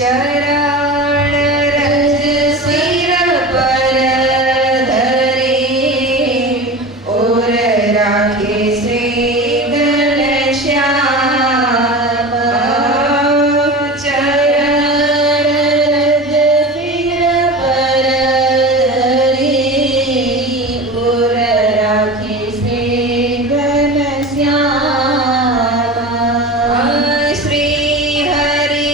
ચરણ રજ સિર પર ધરી ઓર રાખે શ્રી ઘનશ્યામ ચરણ રજ સિર પર ધરી ઓર રાખે શ્રી ઘનશ્યામ શ્રી હરિ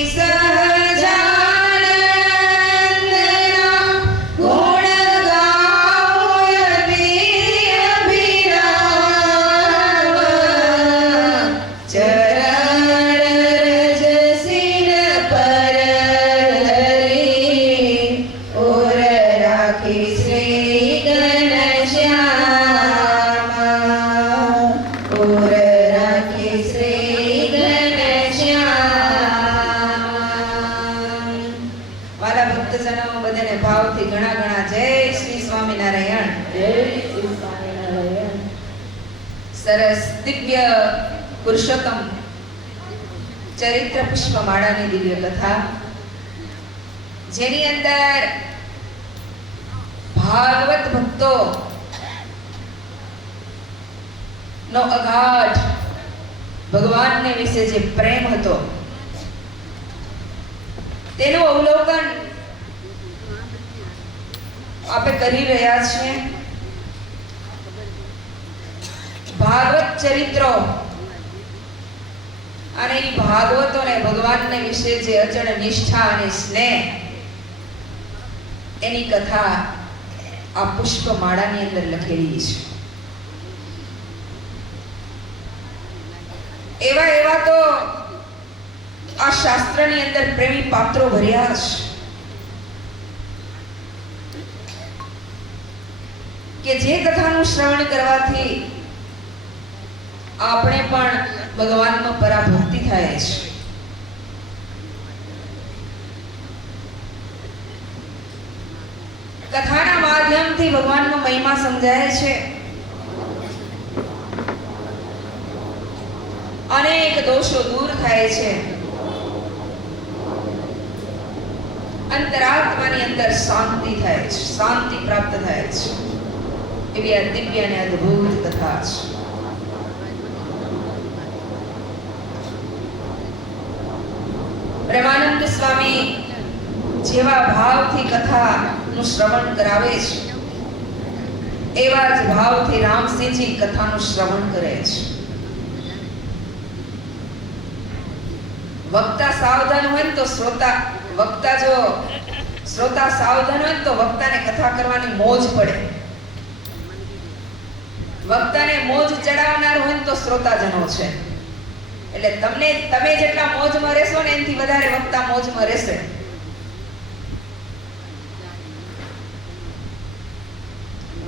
ભાવથી ઘણા ઘણા જય શ્રી સ્વામિનારાયણ. જય શ્રી સ્વામિનારાયણ. સરસ દિવ્ય પુરુષોત્તમ ચરિત્ર પુષ્પમાળાની દિવ્ય કથા, જેની અંદર ભાગવત ભક્તો નો અગાધ ભગવાનને વિશે જે પ્રેમ હતો તેનું અવલોકન આપણે કરી રહ્યા છીએ. ભાગવત ચરિત્રો અને એ ભાગવતોને ભગવાનને વિશે જે અચળ નિષ્ઠા અને સ્નેહ, એની કથા આ પુષ્પમાળાની અંદર લખેલી છે. એવા એવા તો આ શાસ્ત્રની અંદર પ્રેમી પાત્રો ભર્યા છે કે જે કથાનું શ્રવણ કરવાથી આપણે પણ ભગવાનમાં પરાભક્તિ થાય છે. કથાના માધ્યમથી ભગવાનનો મહિમા સમજાય છે. અનેક દોષો દૂર થાય છે. અંતરાત્માની અંદર શાંતિ થાય છે, શાંતિ પ્રાપ્ત થાય છે. એવી આ દિવ્ય અને અદ્ભુત કથા છે. પ્રેમાનંદ સ્વામી જેવા ભાવથી કથાનું શ્રવણ કરાવે છે, એવા જ ભાવથી રામસિંહજી કથાનું શ્રવણ કરે છે. વક્તા સાવધાન હોય તો શ્રોતા સાવધાન હોય તો વક્તાને કથા કરવાની મોજ પડે. વક્તાને મોજ ચડાવનાર હોય તો શ્રોતાજનો છે. એટલે તમે જેટલા મોજમાં રહેશો ને એનાથી વધારે વક્તા મોજમાં રહેશે.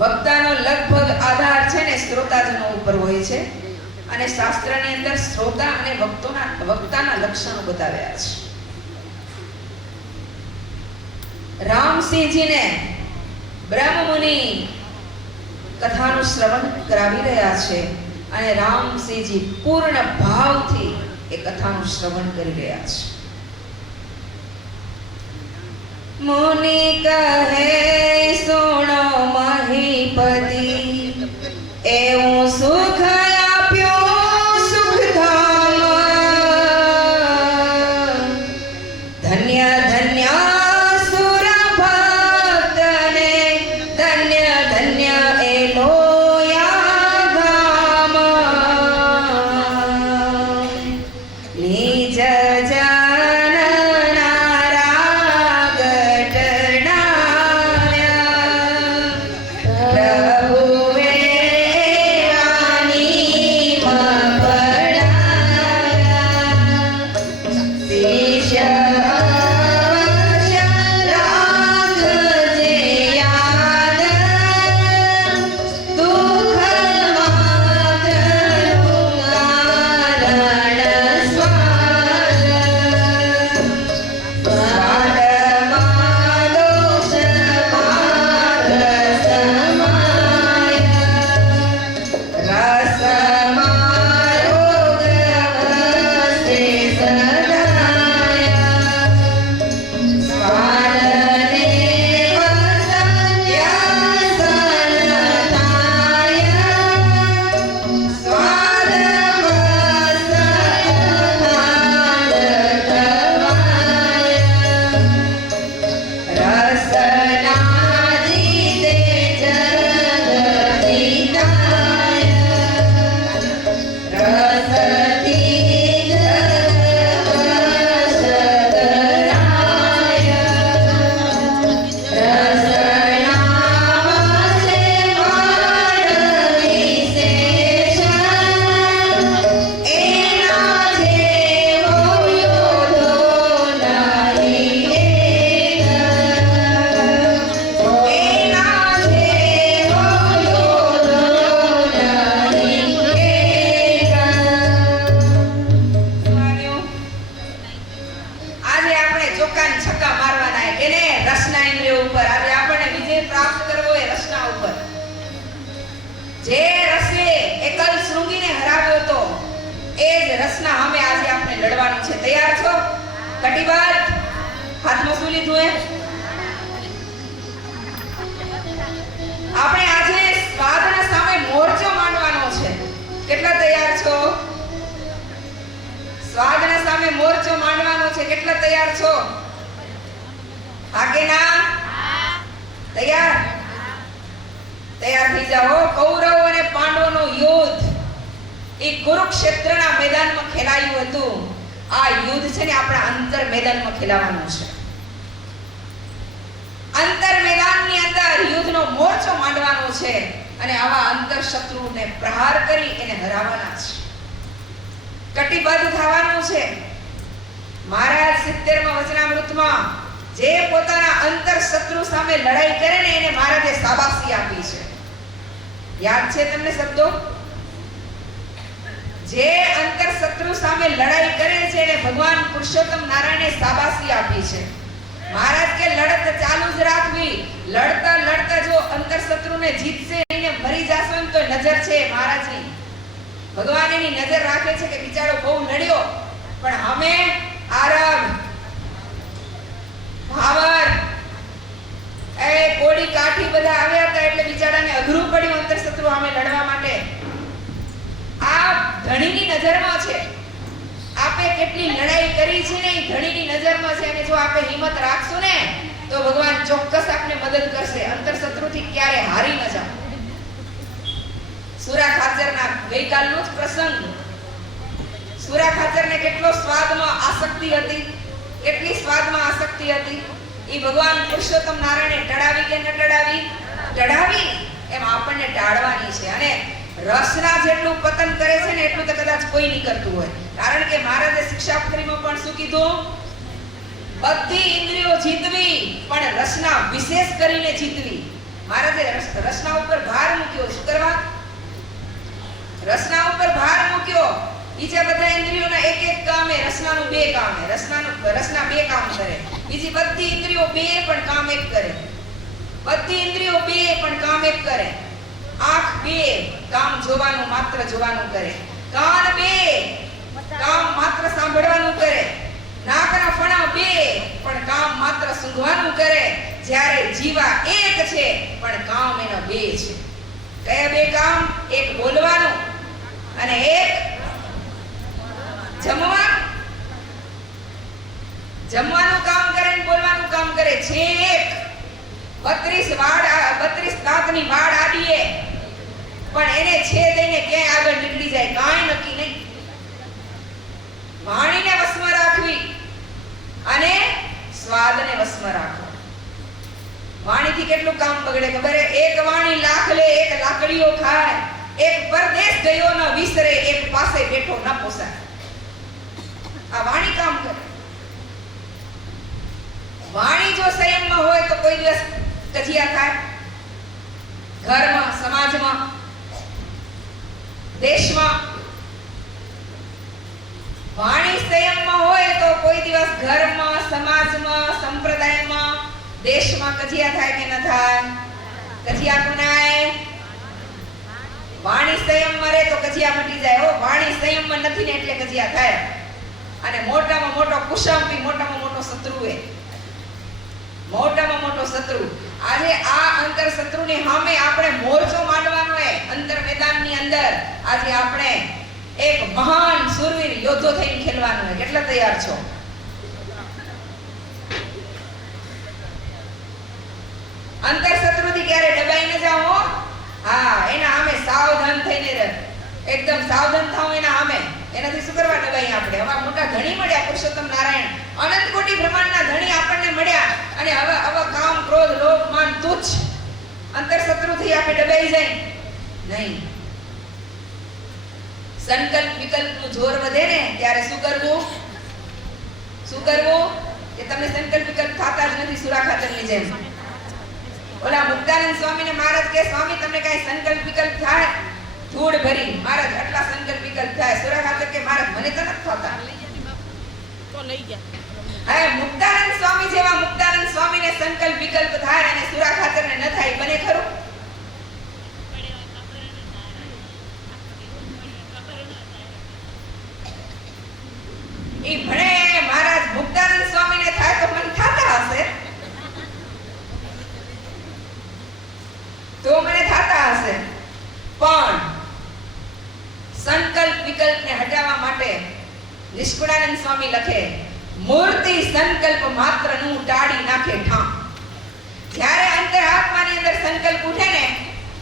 વક્તાનો લગભગ આધાર છે ને શ્રોતાજનો ઉપર હોય છે. અને શાસ્ત્રની અંદર શ્રોતા અને વક્તાના લક્ષણો બતાવ્યા છે. રામસિંહજીને બ્રહ્મમુનિ કથાનું શ્રવણ કરાવી રહ્યા છે અને રામસિંહજી પૂર્ણ ભાવથી એ કથાનું શ્રવણ કરી રહ્યા છે. મુનિ કહે સુણો મહીપતિ, એવું સુખ આપ્યું સુખધામ. ધન્ય ધન્ય સુર ભક્તને, ધન્ય ધન્ય એ લોયા ગામ. નિજ જનના રાગટના આજે આપણે ચોક્કા ને છક્કા મારવાના એને રસના ઇન્દ્રિયો ઉપર. આજે આપણને વિજય પ્રાપ્ત કરવો એ રસના ઉપર. જે રસે એકલ શૃંગીને હરાવ્યો તો એ જ રસના સામે આજે આપણે લડવાનું છે. તૈયાર છો? કટિબદ્ધ? હાથમાં શું લીધું હે? આપણે આજે સ્વાદના સામે મોરચો માંડવાનો છે. કેટલા તૈયાર છો? સ્વાદના સામે મોરચો માંડવાનો છે. કેટલા તૈયાર છો? હા કે ના? તૈયાર? તૈયાર થઈ જાઓ. કૌરવ અને પાંડવોનો યુદ્ધ એ કુરુક્ષેત્રના મેદાનમાં ખેલાયું હતું. આ યુદ્ધ છે ને આપણા અંતર મેદાનમાં ખેલાવાનું છે. અંતર મેદાનની અંદર યુદ્ધનો મોરચો માંડવાનો છે અને આવા અંતર શત્રુને પ્રહાર કરી એને હરાવવાના છે. કટિબદ્ધ થવાનું છે. મહારાજ 70માં વચનામૃતમાં જે પોતાના અંતર શત્રુ સામે લડાઈ કરે ને એને મહારાજે શાબાશી આપી છે. યાદ છે તમને શબ્દો? જે અંતર શત્રુ સામે લડાઈ કરે છે એને ભગવાન પુરુષોત્તમ નારાયણે શાબાશી આપી છે. મહારાજ કે લડત ચાલુ જ રાખવી. લડતા લડતા જો અંતર શત્રુને જીતશે એને મરી જાશો ને તો નજર છે મહારાજની. ભગવાન એની નજર રાખે છે કે બિચારો બહુ લડ્યો પણ અમે આરબ ભાવર એ કોડી કાઠી બધા આવ્યા હતા એટલે બિચારાને અઘરું પડ્યું અંતર શત્રુ સામે લડવા માટે. આ ધણીની નજરમાં છે. આપે કેટલી લડાઈ કરી છે ને એ ધણીની નજરમાં છે અને જો આપણે હિંમત રાખશું ને તો ભગવાન ચોક્કસ આપને મદદ કરશે. અંતર શત્રુથી ક્યારે હારી ન જાવ. સુરા ખાચરના ગઈકાલનો જ પ્રસંગ. સુરા ખાચરને કેટલો સ્વાદમાં આસક્તિ હતી. કેટલી સ્વાદમાં આસક્તિ હતી. એ ભગવાન પુરુષોત્તમ નારાયણે ટળાવી કે ન ટળાવી? ટળાવી. એમ આપણને ટાળવાની છે. અને રસના જેટલું પતન કરે છે ને એટલું તો કદાચ કોઈ નહીં કરતું હોય. કારણ કે મહારાજે શિક્ષાપત્રીમાં પણ શું કીધું? બધી ઇન્દ્રિયો જીતવી પણ રસના વિશેષ કરીને જીતવી. મહારાજે રસના ઉપર ભાર મૂક્યો. શું કરવા? રસના ઉપર ભાર મૂક્યો. બીજા બધા ઇન્દ્રિયોના એક એક કામ એ રસનાનું બે કામ હે. રસના બે કામ કરે. બીજી બધી ઇન્દ્રિયો બે પણ કામ એક કરે. બધી ઇન્દ્રિયો બે પણ કામ એક કરે. આંખ બે કામ જોવાનું માત્ર જોવાનું કરે. કાન બે કામ માત્ર સાંભળવાનું કરે. નાકના ફણા બે પણ કામ માત્ર સૂંઘવાનું કરે. જ્યારે જીવા એક છે પણ કામ એના બે છે. કયા બે કામ? એક બોલવાનું અને એક જમવાનું. જમવાનું કામ કરે ને બોલવાનું કામ કરે છે એક. 32 દાંતની વાડ આડીએ પણ એને છે દઈને ક્યાંય આગળ નીકળી જાય કાંઈ નક્કી નહીં. વાણીને વશમાં રાખવી અને સ્વાદને વશમાં રાખવો. વાણીથી કેટલું કામ બગડે ખબર હે? એક વાણી લાખ લે, એક લાકડીઓ ખાય. એક પરદેશ ગયો ન વિસરે, એક પાસે બેઠો ન પોસાય. આ વાણી કામ કરે. વાણી જો સંયમમાં હોય તો કોઈ દિવસ કજિયા થાય. ઘરમાં, સમાજમાં, દેશમાં. વાણી સંયમમાં હોય તો કોઈ દિવસ ઘરમાં, સમાજમાં, સંપ્રદાયમાં, દેશમાં કજિયા થાય કે ન થાય? કજિયા કોનાય? વાણી સંયમમાં રહે તો કજિયા મટી જાય. હો, વાણી સંયમમાં નથી ને એટલે કજિયા થાય. અને મોટામાં મોટો કુશાંબી, મોટામાં મોટો શત્રુ એ. મોટામાં મોટો શત્રુ. આજે આ અંતર શત્રુની સામે આપણે મોરચો માંડવાનો છે. અંતર મેદાનની અંદર આજે આપણે એક મહાન શૂરવીર યોદ્ધો થઈને ખેલવાનું છે. કેટલા તૈયાર છો? અંતર શત્રુથી ક્યારે દબાઈ ન જાવ. હો, હા, એના સામે સાવધાન થઈને રહે. એકદમ સાવધાન થાવ એના સામે. એનાથી શું કરવા દબાઈ? આપણે હવે મોટા ધણી મળ્યા પુરુષોત્તમ નારાયણ. અનંત કોટી બ્રહ્માંડના ધણી આપણને મળ્યા અને હવે કામ, ક્રોધ, લોભ, માન, તુચ્છ અંતર શત્રુથી આપણે દબાઈ જાય નહીં. સંકલ્પ વિકલ્પનું જોર વધે ને ત્યારે શું કરવું? શું કરવું? કે તમે સંકલ્પ વિકલ્પ થતા જ નથી. સુરા ખાચરની જેમ ઓલા મુક્તાનંદ સ્વામીને મહારાજ કે સ્વામી તમને કઈ સંકલ્પ વિકલ્પ થાય? ધૂળ ભરી મહારાજ આટલા સંકલ્પ વિકલ્પ થાય. સુરા ખાચર કે મહારાજ મને તો નથી થતા. હવે મુક્તાનંદ સ્વામી જેવા મુક્તાનંદ સ્વામીને સંકલ્પ વિકલ્પ થાય અને સુરા ખાચરને ન થાય બને ખરું? ઈ ભણે મહારાજ મુક્તાનંદ સ્વામીને થાય તો મને થાતા હશે, તો મને થાતા હશે, પણ સંકલ્પ વિકલ્પને હટાવવા માટે નિષ્કુળાનંદ સ્વામી લખે, મૂર્તિ સંકલ્પ માત્રનું ટાળી નાખે ઠામ. જ્યારે અંતરાત્માની અંદર સંકલ્પ ઉઠે ને,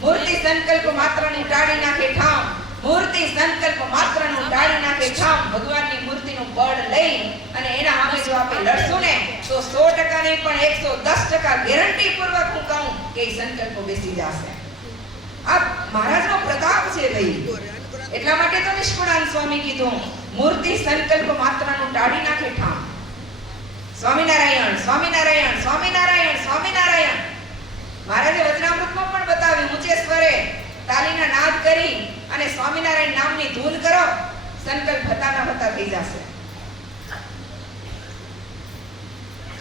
મૂર્તિ સંકલ્પ માત્રનું ટાળી નાખે ઠામ, મૂર્તિ સંકલ્પ માત્રનું ટાળી નાખે ઠામ. ભગવાનની મૂર્તિનું બળ લઈ અને એના સામે જો આપણે લડશું ને તો 100% નહીં પણ 110% ગેરંટી પૂર્વક હું કહું કે એ સંકલ્પો બેસી જશે. આ મહારાજનો પ્રતાપ છે ભાઈ. એટલા માટે તો નિષ્કુળાનંદ સ્વામી કીધું, મૂર્તિ સંકલ્પ માત્રનું ટાળી નાખે ઠામ. સ્વામિનારાયણ સ્વામિનારાયણ સ્વામિનારાયણ સ્વામિનારાયણ. મહારાજે વચનામૃતમાં પણ બતાવ્યું, ઊંચે સ્વરે તાલીના નાદ કરી અને સ્વામિનારાયણ નામની ધૂન કરો, સંકલ્પ હતા થઈ જશે.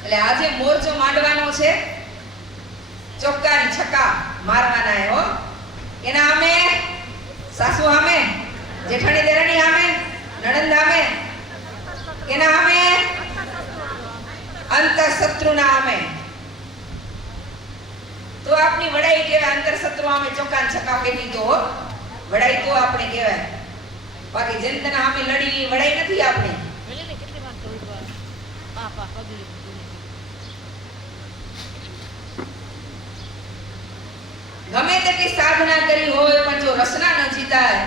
એટલે આજે મોરચો માંડવાનો છે, ચોક્કા ને છક્કા મારવાના હો. એના આમે સાસુ આમે, જેઠાણી દેરાણી આમે, નણંદ આમે, એના આમે અંતર શત્રુના આમે. તો આપની વડાઈ કહેવાય, અંતર શત્રુ આમે ચોક્કા ને છક્કા ફેંકી દો, વડાઈ તો આપણે કહેવાય. બાકી જનતાના આમે લડી વડાઈ નથી આપણી. ગમે તેટલી સાધના કરી હોય પણ જો રસના ન જીતાય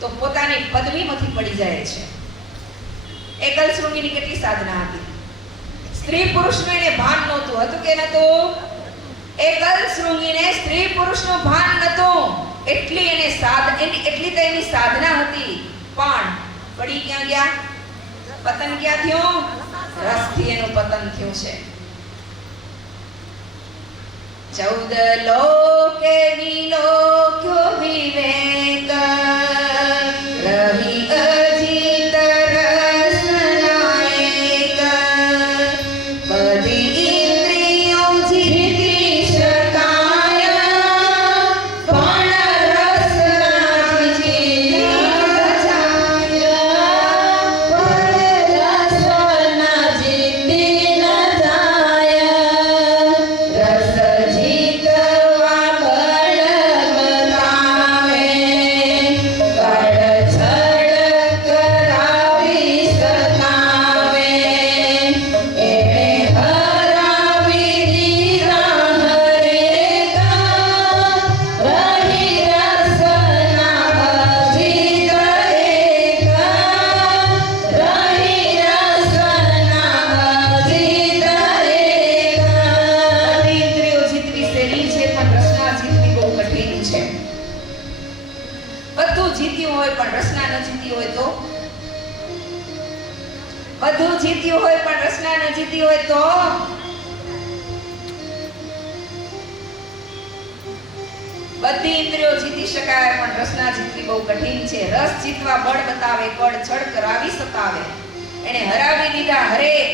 તો પોતાની પદવીમાંથી પડી જાય છે. એકલ શૃંગીની કેટલી સાધના હતી, સ્ત્રી પુરુષનું એને ભાન નહોતું, હતું કે નહોતું? એકલ શૃંગીને સ્ત્રી પુરુષનું ભાન નહોતું, એટલી એની સાધના હતી, પણ પડી ક્યાં ગયા? પતન ક્યાં થયું? રસથી એનું પતન થયું છે. 14 લોકે વિલોક્યો વિવેક, રહી અજીત રસના એક. બધી ઇન્દ્રિયો જીતી શકાય, પણ રસના જીતી ન જાય. રસના જીતી ન જાય. રસ જીતવા બળ બતાવે, કળછળ કરાવી સતાવે. એને હરાવી દીધા હરેકા, રહી રસના અજીત એકા. રહી રસના અજીત એકા. બધી ઇન્દ્રિયો જીતવી સહેલી છે પણ રસના જીતવી બહુ કઠિન છે. બધું જીત્યું હોય પણ રસના ન જીતી હોય તો? બધું જીત્યું હોય પણ રસના ન જીતી હોય તો? બધી ઇન્દ્રિયો જીતી શકાય પણ રસના જીતવી બહુ કઠિન છે. રસ જીતવા બળ બતાવે, કળછળ કરાવી સતાવે. એને હરાવી દીધા હરેક,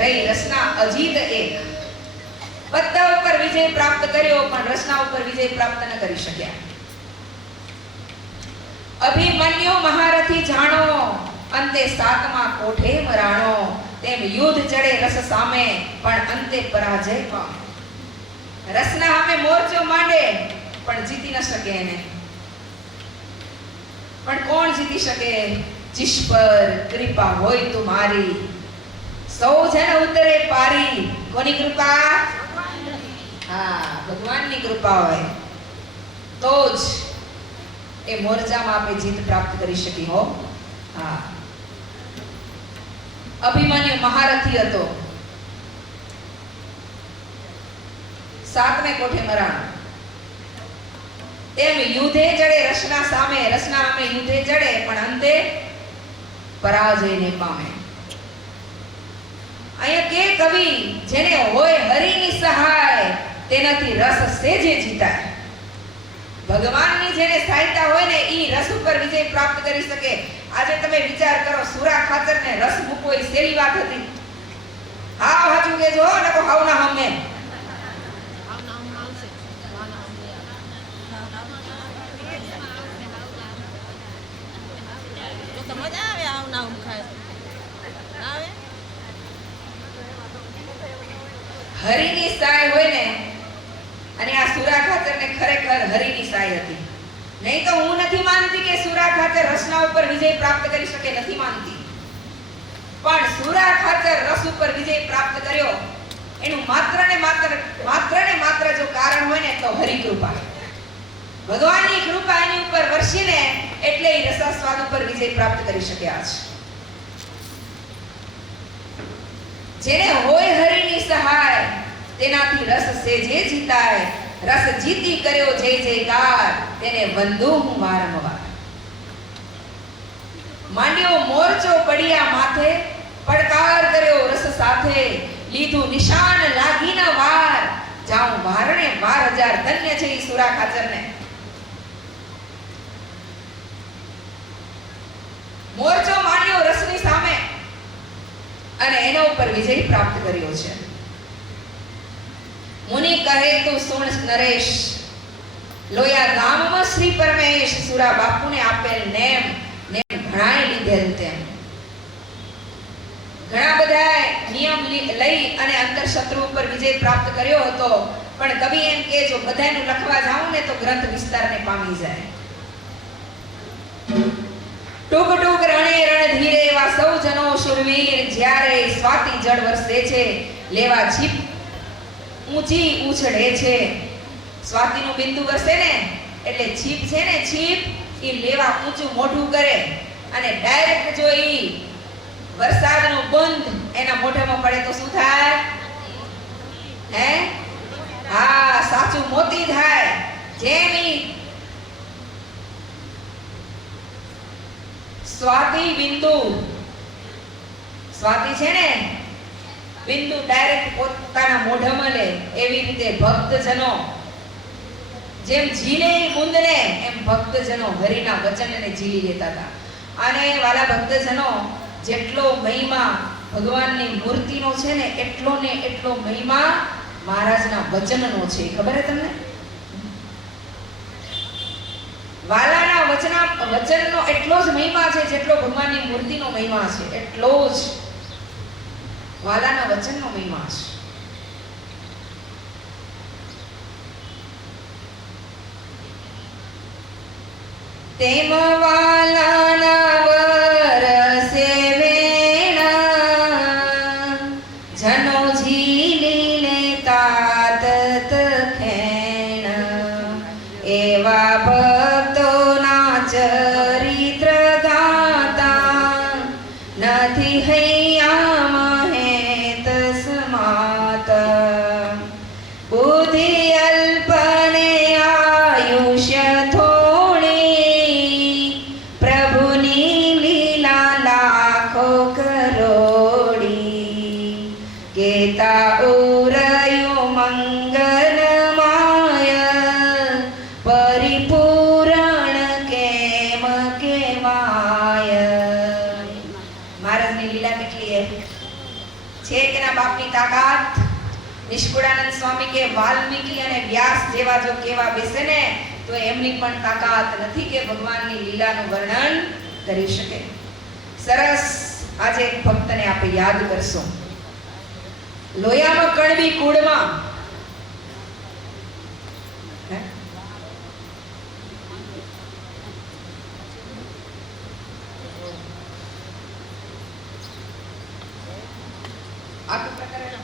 રહી રસના અજીત એક. બધા ઉપર વિજય પ્રાપ્ત કર્યો પણ રસના ઉપર વિજય પ્રાપ્ત ન કરી શક્યા. અભિમન્યુ મહારથી જાણો, અંતે 7મા કોઠે મરાણો. તેમ યુદ્ધ ચડે રસ સામે પણ અંતે પરાજય પામે. રસના સામે મોરચો માંડે પણ જીતી ન શકે એને. પણ કોણ જીતી શકે? જીશ પર કૃપા હોય તુમારી, સૌ જન ઉતરે પારી. કોની કૃપા? હા, ભગવાનની કૃપા હોય તો જ એ મોરચામાં આપણે જીત પ્રાપ્ત કરી શકી હો. હા, અભિમન્યુ મહારથી હતો, 7મે કોઠે મરાણો. તેમ યુદ્ધે જડે રસના સામે, રસના સામે યુદ્ધે જડે પણ અંતે પરાજયને પામે. અહીંયા કે કવિ, જેને હોય હરિની સહાય, તેનાથી રસ સેજે જીતાય. ભગવાનની જેને સહાયતા હોય ને ઈ રસ ઉપર વિજય પ્રાપ્ત કરી શકે. આજે તમે વિચાર કરો, સુરા ખાચરને રસ મૂકવો એ સેલી વાત હતી? હાવ હાચું કેજો હો, નકો હાવ ના હમે. હરિની સાય હોય ને, અને આ સુરા ખાચરને ખરેખર હરિની સાય હતી. નહીં તો હું નથી માનતી કે સુરા ખાચર રસના ઉપર વિજય પ્રાપ્ત કરી શકે, નથી માનતી. પણ સુરા ખાચર રસ ઉપર વિજય પ્રાપ્ત કર્યો એનું માત્ર ને માત્ર જો કારણ હોય ને તો હરિ કૃપા. ભગવાનની કૃપા એની ઉપર વરસીને એટલે એ રસાસ્વાદ ઉપર વિજય પ્રાપ્ત કરી શક્યા છે. જેને હોય હરિની સહાય તેનાથી રસ સેજે જીતાય. રસ જીતી કર્યો જય જયકાર, તેને વંદુ હું વારંવાર. માંડ્યો મોરચો પડિયા માથે, પડકાર કર્યો રસ સાથે. લીધું નિશાન લાગીના વાર, જાઉં વારણે 12,000. ધન્ય છે ઈ સુરા ખાચરને. મોરચો માંડ્યો રસની સામે અને એના ઉપર વિજય પ્રાપ્ત કર્યો છે. મુનિ કહે તું સુણ નરેશ, લોયા ગામમાં શ્રી પરમેશ. સુરા બાપુને આપેલ નેમ ઘણાએ લીધેલ તેમ. ઘણા બધા નિયમ લઈ અને અંતર શત્રુ ઉપર વિજય પ્રાપ્ત કર્યો હતો. પણ કવિ એમ કે જો બધાનું લખવા જાઉં ને તો ગ્રંથ વિસ્તારને પામી જાય. ટૂંક ટૂંક રણે રણ ધીરે એવા સૌ જનો શુરવીર. જ્યારે સ્વાતિ જળ વરસે છે, લેવા જીપ ઊંચી ઉછળે છે. સ્વાતિનું બિંદુ વરસે ને એટલે છીપ છે ને, છીપ ઈ લેવા ઊંચું મોઢું કરે અને ડાયરેક્ટ જો ઈ વરસાદનો બંધ એના મોઢામાં પડે તો શું થાય? હે? હા, સાચું મોતી થાય. જેમ ઈ સ્વાતિ બિંદુ, સ્વાતિ છે ને બિંદુ ડાયરેક્ટ પોતાના મોઢામાં લે, એવી રીતે ભક્તજનો જેમ ઝીલે બુંદને એમ ભક્તજનો હરિના વચનને ઝીલી લેતા હતા. અને વાલા ભક્તજનો, જેટલો મહિમા ભગવાનની મૂર્તિનો છે ને એટલો ને એટલો મહિમા મહારાજના વચનનો છે. ખબર છે તમને? વાલાના વચનનો એટલો જ મહિમા છે જેટલો ભગવાનની મૂર્તિનો મહિમા છે, એટલો જ વાલાના વચનનો મહિમા છે. તેમ વાલાના વરસે વેણા, જનો ઝીલી લેતા તત ખેણ. એવા ભક્તોના ચરિત્ર ગાતા, નથી હૈયા મહેત સમાત. બુદ્ધિ અલ્પને આયુષ્ય થોડી, પ્રભુની લીલા લાખો કરોડી. કેતા ઉરયું મંગલમાય, પરિપૂરણ કેમ કેવાય. મહારાજની લીલા કેટલી છે કે ના બાપની તાકાત. નિષ્કુળાનંદ સ્વામી કે વાલ્મીકી અને વ્યાસ જેવા જો કેવા બેસે ને તો એમની પણ તાકાત નથી કે ભગવાનની લીલાનું વર્ણન કરી શકે. સરસ. આજે એક ભક્તને આપણે યાદ કરશો. લોયામાં કણબી કુળમાં આખું પ્રકરણ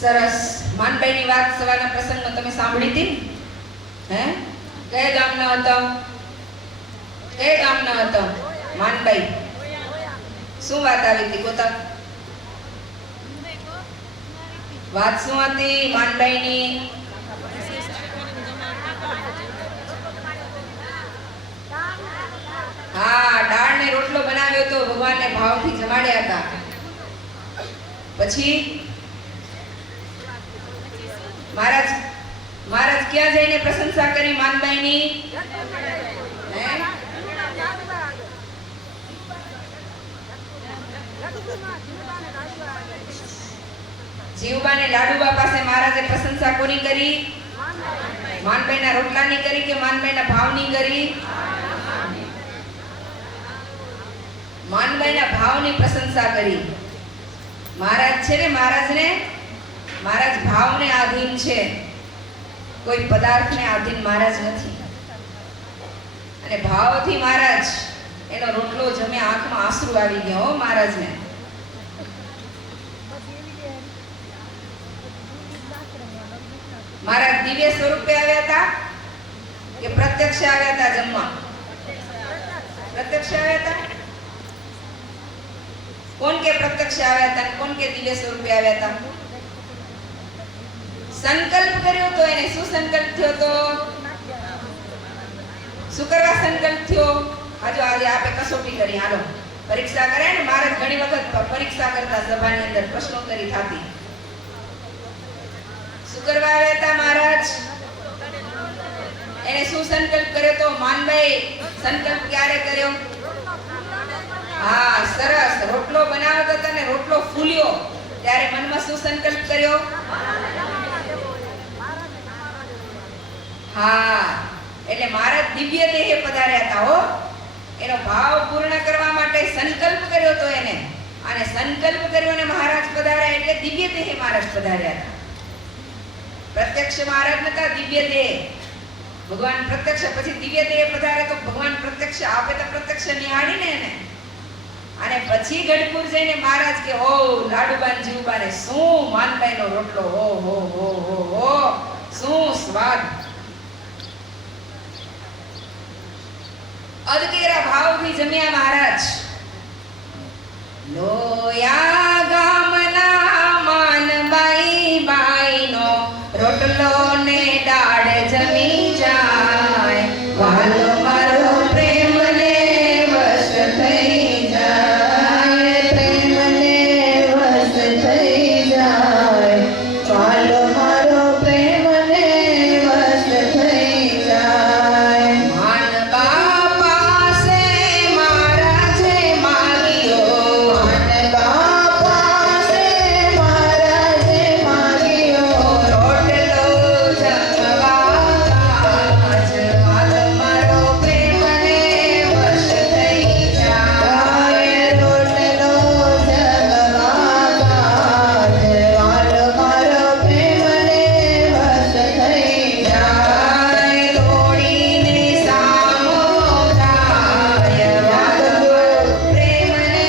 સરસ. માનબાઈની વાત સવારના પ્રસંગમાં તમે સાંભળી હતી? હે? કયા ગામના હતા? કયા ગામના હતા માનબાઈ? શું વાત આવી હતી? ગોતા વાત શું હતી માનબાઈની? હા, દાળ ને રોટલો બનાવ્યો તો ભગવાનને ભાવથી જમાડ્યા હતા. પછી મહારાજ ક્યાં જઈને પ્રશંસા કરી માનબાઈની? હે? જીવબા ને લાડુબા પાસે મહારાજે પ્રશંસા કોની કરી? માનબાઈના રોટલાની કરી કે માનબાઈના ભાવની કરી? માનબાઈના ભાવની પ્રશંસા કરી. મહારાજ છે ને, મહારાજ ભાવને આધીન છે, કોઈ પદાર્થને આધીન મહારાજ નથી. અને ભાવથી મહારાજ એનો રોટલો જમે, આંખમાં આંસુ આવી ગયા હો મહારાજને. મહારાજ દિવ્ય સ્વરૂપે આવ્યા હતા કે પ્રત્યક્ષ આવ્યા હતા જમવા? પ્રત્યક્ષ આવ્યા હતા. કોણ કે પ્રત્યક્ષ આવ્યા હતા, કોણ કે દિવ્ય સ્વરૂપે આવ્યા હતા? સંકલ્પ કર્યો તો એને. શું સંકલ્પ થયો તો? શું કરવા સંકલ્પ થયો? આજે આપે કસોટી કરી. હાલો, પરીક્ષા કરે ને મહારાજ. ઘણી વખત પરીક્ષા કરતા સભાની અંદર પ્રશ્નોત્તરી થતી. શું કરવા આવ્યા હતા મહારાજ? એને શું સંકલ્પ કર્યો તો? માનબાઈ સંકલ્પ ક્યારે કર્યો? હા, સરસ. રોટલો બનાવતા હતા ને રોટલો ફૂલ્યો ત્યારે મનમાં શું સંકલ્પ કર્યો? હા, એટલે મહારાજ દિવ્ય દેહે પધાર્યા હતા હો. એનો ભાવ પૂર્ણ કરવા માટે સંકલ્પ કર્યો તો એને. અને સંકલ્પ કર્યો ને મહારાજ પધાર્યા એટલે દિવ્ય દેહે મહારાજ પધાર્યા હતા. પ્રત્યક્ષ મહારાજ નતા, દિવ્ય દેહ. ભગવાન પ્રત્યક્ષ પછી દિવ્ય દેહ પધારે તો ભગવાન પ્રત્યક્ષ આપે તો પ્રત્યક્ષ નિહાળીને એને. અને પછી ગઢપુર જઈને મહારાજ કે ઓ લાડુબાન જીવબાને શું માનબાઈનો રોટલો, હો હો હો હો હો, શું સ્વાદ. અદકેરા ભાવથી જમ્યા મહારાજ. લોયા ગામના માનબાઈ બાઈનો રોટલો ને દાળ જમી જાય. વાલો મારો પ્રેમને વશ થઈ જાય. પ્રેમને વશ થઈ જાય. વાલો મારો પ્રેમને વશ થઈ જાય. માનબા પાસે મહારાજે માગ્યો. માનબા પાસે મહારાજે માગ્યો. રોટલો જમવા કાજ. વાલો મારો પ્રેમને વશ થઈ જાય. રોટલો જમવા કાજ. વાલો મારો પ્રેમને વશ થઈ જાય. દોડીને સામો થાય. વાલો મારો પ્રેમને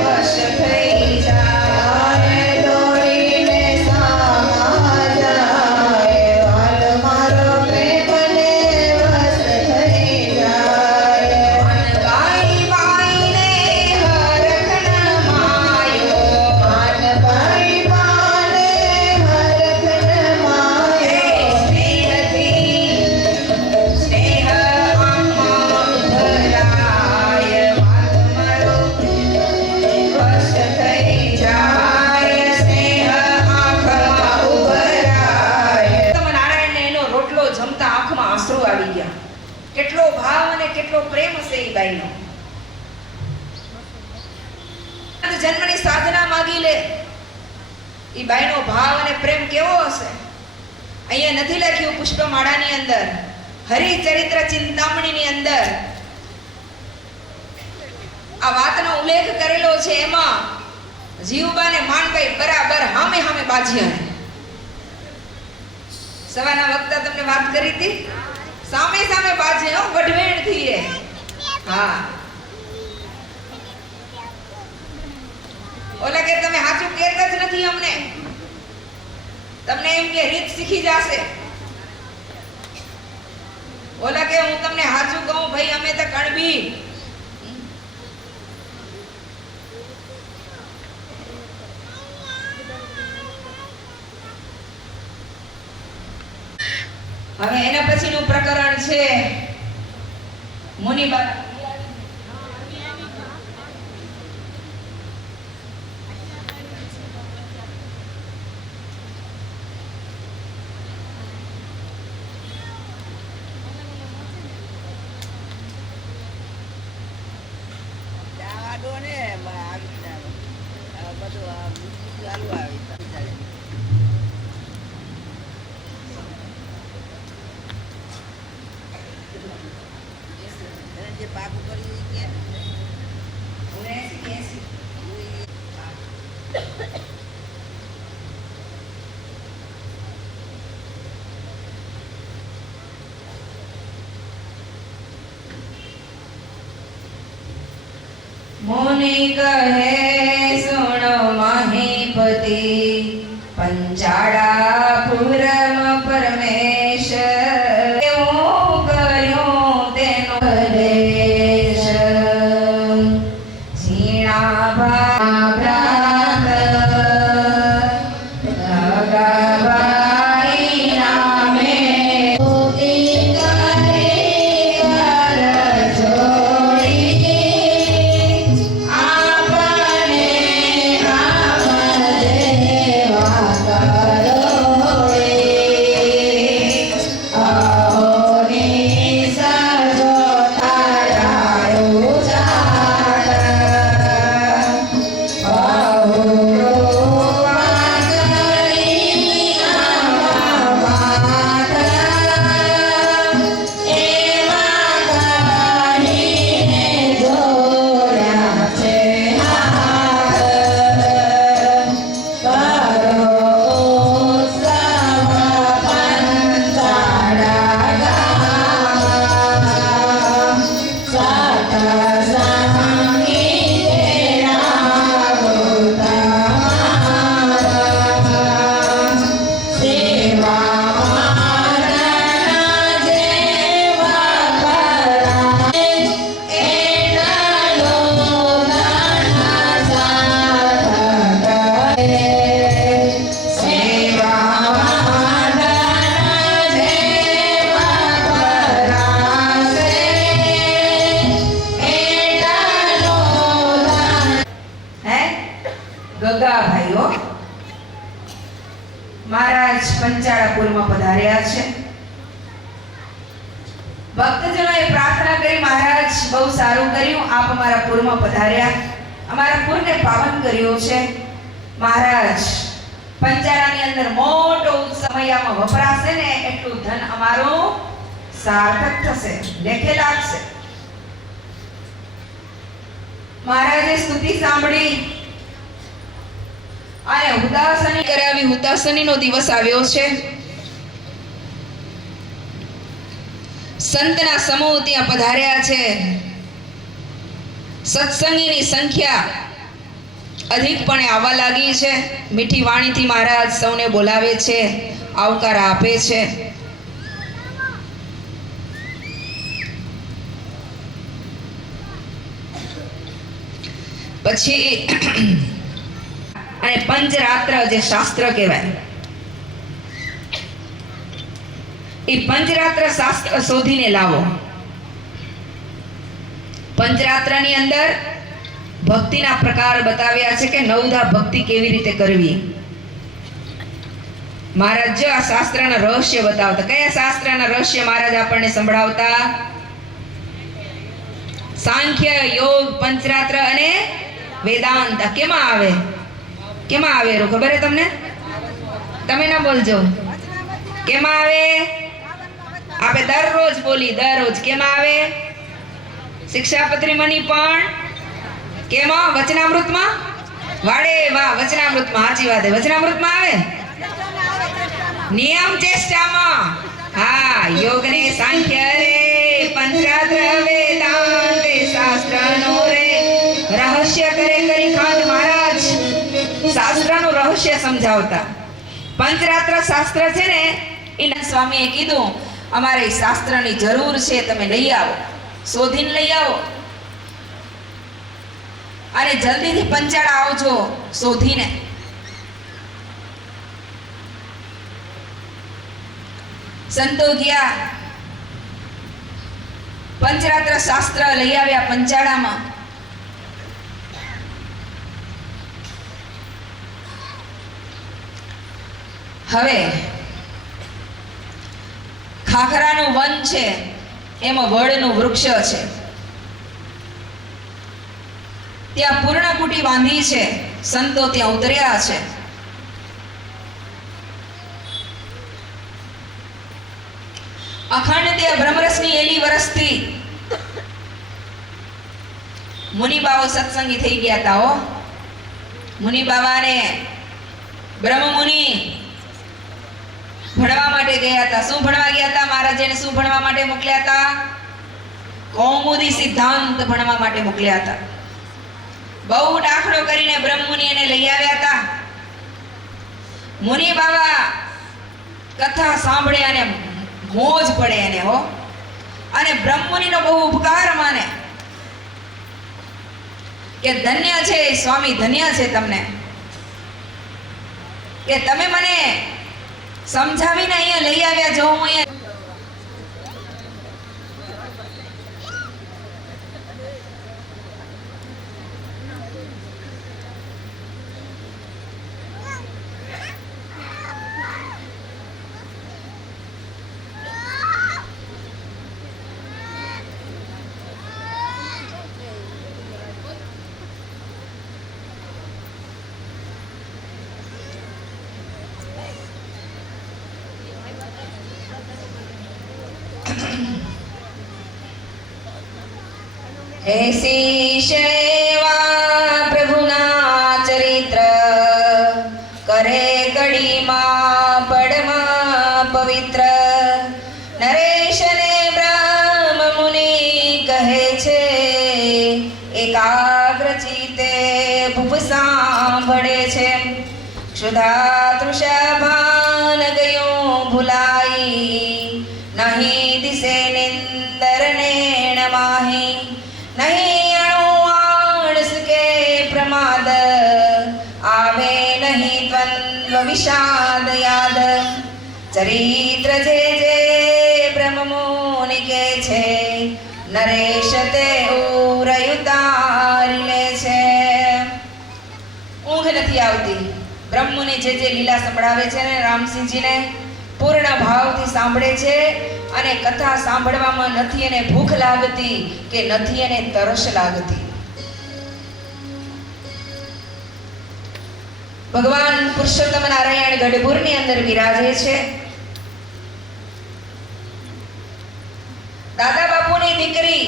વશ થઈ જાય. દોડીને સામા જાય. વાલો મારો પ્રેમને વશ થઈ જાય. માનબાઈ બાઈને હરખણ માયો. માનબાઈ બાને હરખણ માયો. સ્નેહથી સ્નેહ આંખમાં ભરાય. વાલો મારો વશ થઈ જાય. સ્નેહ આંખમાં ઉભરાય. નારાયણને એનો રોટલો જમતા આંખમાં આંસુ આવી ગયા. કેટલો ભાવ અને કેટલો પ્રેમ હશે એ બાઈનો. જન્મની સાધના માગી લે. એ બાઈનો ભાવ અને પ્રેમ કેવો હશે? અહીંયા નથી લખ્યું પુષ્પમાળાની અંદર, હરિચરિત્ર ચિંતામણીની અંદર આ વાતનો ઉલ્લેખ કરેલો છે. એમાં જીવબા ને માનબાઈ બરાબર હામે હામે બાજ્યા. સવારના વખતે તમને વાત કરી હતી, સામે સામે બાજે હો, ગઢવેણ થી એ. હા, ઓલા કે તમે સાચું કહેતા જ નથી અમને. તમને એમ કે રીત શીખી જશે. ઓલા કે હું તમને સાચું કહું ભાઈ, અમે તો કણબી. હવે એના પછીનું પ્રકરણ છે મુનિબા. मुनि कहे सुनो महीपति, पंचाड़ापुरम परमेश कर्यों तेनो हरेश. झीणा भाभ्रात लगावाई नामे ગગાભાઈઓ મહારાજ પંચાળાપુરમાં પધાર્યા છે. ભક્તજનોએ પ્રાર્થના કરી, મહારાજ બહુ સારું કર્યું, આપ અમારા પુરમાં પધાર્યા, અમારા પુરને પાવન કર્યું છે. મહારાજ પંચાળાની અંદર મોટો સમયમાં વપરાશે ને એટલું ધન અમારું સાર્થક થશે, લેખે લાગશે. મહારાજે સ્તુતિ સાંભળી અને હુતાસની કરાવી. હુતાસનીનો દિવસ આવ્યો છે. સંતના સમૂહ ત્યાં પધાર્યા છે. સત્સંગીની સંખ્યા અધિકપણે આવવા લાગી છે. મીઠી વાણીથી મહારાજ સૌને બોલાવે છે, આવકાર આપે છે. પછી અને પંચરાત્ર જે શાસ્ત્ર કહેવાય, એ પંચરાત્ર શાસ્ત્ર શોધીને લાવો. પંચરાત્રની અંદર ભક્તિના પ્રકાર બતાવ્યા છે કે નવધા ભક્તિ કેવી રીતે કરવી. મહારાજ જો આ શાસ્ત્રના રહસ્ય બતાવતા. કયા શાસ્ત્રના રહસ્ય મહારાજ આપણને સંભળાવતા? સાંખ્ય, યોગ, પંચરાત્ર અને વેદાંત. કેમાં આવે? કેમાં આવે? ખબર હે તમને? તમે ના બોલજો. કેમાં આવે? આપણે દરરોજ બોલી, દરરોજ. કેમાં આવે? શિક્ષાપત્રી મની પણ કેમાં? વચનામૃતમાં. વાડે વાહ, વચનામૃતમાં. સાચી વાત. વચનામૃતમાં આવે. નિયમ ચેષ્ટામાં. હા, યોગ ને સાંખ્ય રે, પંચરાત્ર વેદાંત શાસ્ત્રનો રે રહસ્ય કરે કરી ખાંડ. મહારાજ શાસ્ત્રનું રહસ્ય સમજાવતા. પંચરાત્ર શાસ્ત્ર છે ને, એના સ્વામીએ કીધું અમારે એ શાસ્ત્રની જરૂર છે, તમે લઈ આવો, શોધીને લઈ આવો અને જલ્દીથી પંચાળા આવજો શોધીને. સંતો ગયા, પંચરાત્ર શાસ્ત્ર લઈ આવ્યા પંચાળામાં. હવે ખાખરાનું વન છે, એમાં વડનું વૃક્ષ છે, ત્યાં પૂર્ણકુટી બાંધી છે, સંતો ત્યાં ઉતર્યા છે. અખંડ ત્યાં બ્રહ્મરસની એલી વરસથી મુનિબાઓ સત્સંગી થઈ ગયા હતા. હો, મુનિબાવાને બ્રહ્મ મુનિ ભણવા માટે ગયા હતા. શું ભણવા ગયા હતા? મહારાજે શું ભણવા માટે મોકલ્યા હતા? કૌમુદી સિદ્ધાંત ભણવા માટે મોકલ્યા હતા. બહુ દાખલો કરીને બ્રહ્મ મુનિ એને લઈ આવ્યા હતા. મુનિ બાબા કથા સાંભળે અને મોજ પડે એને. હો, અને બ્રહ્મ મુનિનો બહુ ઉપકાર માને કે ધન્ય છે સ્વામી, ધન્ય છે તમને કે તમે મને સમજાવીને અહીંયા લઈ આવ્યા. જો હું અહીંયા ऐसी सेवा प्रभुना चरित्र करे कड़ीમાં પડમાં પવિત્ર. નરેશને બ્રહ્મ મુનિ કહે છે, એકાગ્ર ચિત્તે ભૂપ સાંભળે છે. ક્ષુધા તૃષા ભાન ગયું ભૂલાઈ, નહીં દિશે નિંદર નેણ માહી. નહીં અણુઆણસ કે પ્રમાદ, આવે નહીં દ્વંદ્વ વિષાદ યાદ. ચરિત્ર જે જે બ્રહ્મ મુનિ કે છે, નરેશ તે ઉરયુતારી લે છે. ઊંઘ નથી આવતી. બ્રહ્મ મુનિ જે જે લીલા સંભળાવે છે ને રામસિંહજીને, પૂર્ણ ભાવથી સાંભળે છે. અને કથા સાંભળવામાં નથી એને ભૂખ લાગતી કે નથી એને તરસ લાગતી. ભગવાન પુરુષોત્તમ નારાયણ ગઢપુરની અંદર બિરાજે છે. દાદા બાપુની દીકરી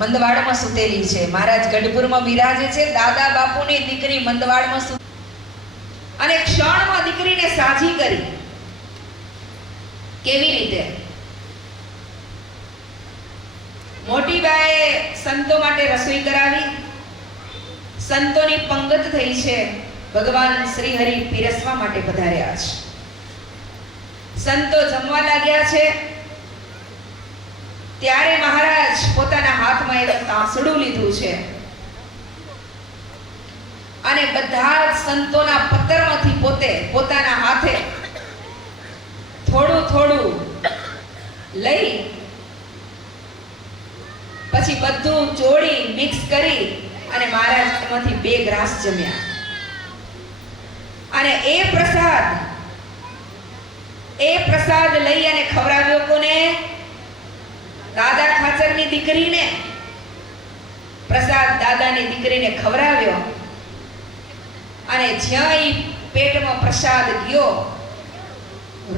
મંદવાડમાં સૂતેલી છે. મહારાજ ગઢપુરમાં બિરાજે છે. દાદા બાપુની દીકરી મંદવાડમાં અને ક્ષણમાં દીકરીને સાજી કરી. કેવી રીતે? મોટી બાએ સંતો માટે રસોઈ કરાવી. સંતોની પંગત થઈ છે. ભગવાન શ્રી હરિ પીરસવા માટે પધાર્યા છે. સંતો જમવા લાગ્યા છે. ત્યારે મહારાજ પોતાના હાથમાં એક તાંસડું લીધું છે અને બધા જ સંતોના પત્રમાંથી પોતે પોતાના હાથે થોડું થોડું લઈ પછી બધું જોડી મિક્સ કરી અને મહારાજ એમાંથી 2 ગ્રાસ જમ્યા. અને એ પ્રસાદ લઈ અને ખવડાવ્યો કોને? દાદા ખાચરની દીકરીને. પ્રસાદ દાદાની દીકરીને ખવડાવ્યો અને જ્યાં ઈ પેટમાં પ્રસાદ ગયો,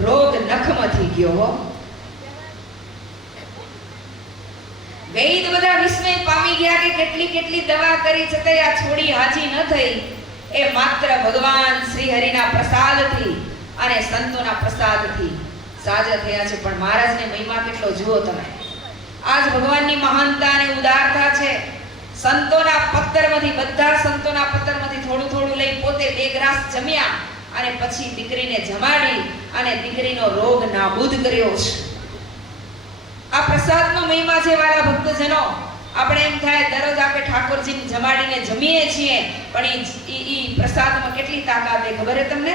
રોગ નખમાંથી ગયો. વૈદ બધા વિસ્મય પામી ગયા કે કેટલી કેટલી દવા કરી છતાંય આ છોડી હાજી ન થઈ. એ માત્ર ભગવાન શ્રી હરિના પ્રસાદથી અને સંતોના પ્રસાદથી સાજા થયા છે. પણ મહારાજને મહિમા કેટલો જુઓ તમે. આજ ભગવાનની મહાનતા અને ઉદારતા છે. સંતોના પત્તરમાંથી, બધા સંતોના પત્તરમાંથી થોડું થોડું લઈ પોતે 2 ગ્રાસ જમ્યા અને પછી દીકરીને જમાડી અને દીકરીનો રોગ નાબૂદ કર્યો છે. આ પ્રસાદનો મહિમા છે વાલા ભક્તજનો. આપણે એમ થાય દરરોજ આપણે ઠાકોરજીને જમાડીને જમીએ છીએ, પણ ઈ પ્રસાદમાં કેટલી તાકાત છે ખબર છે તમને?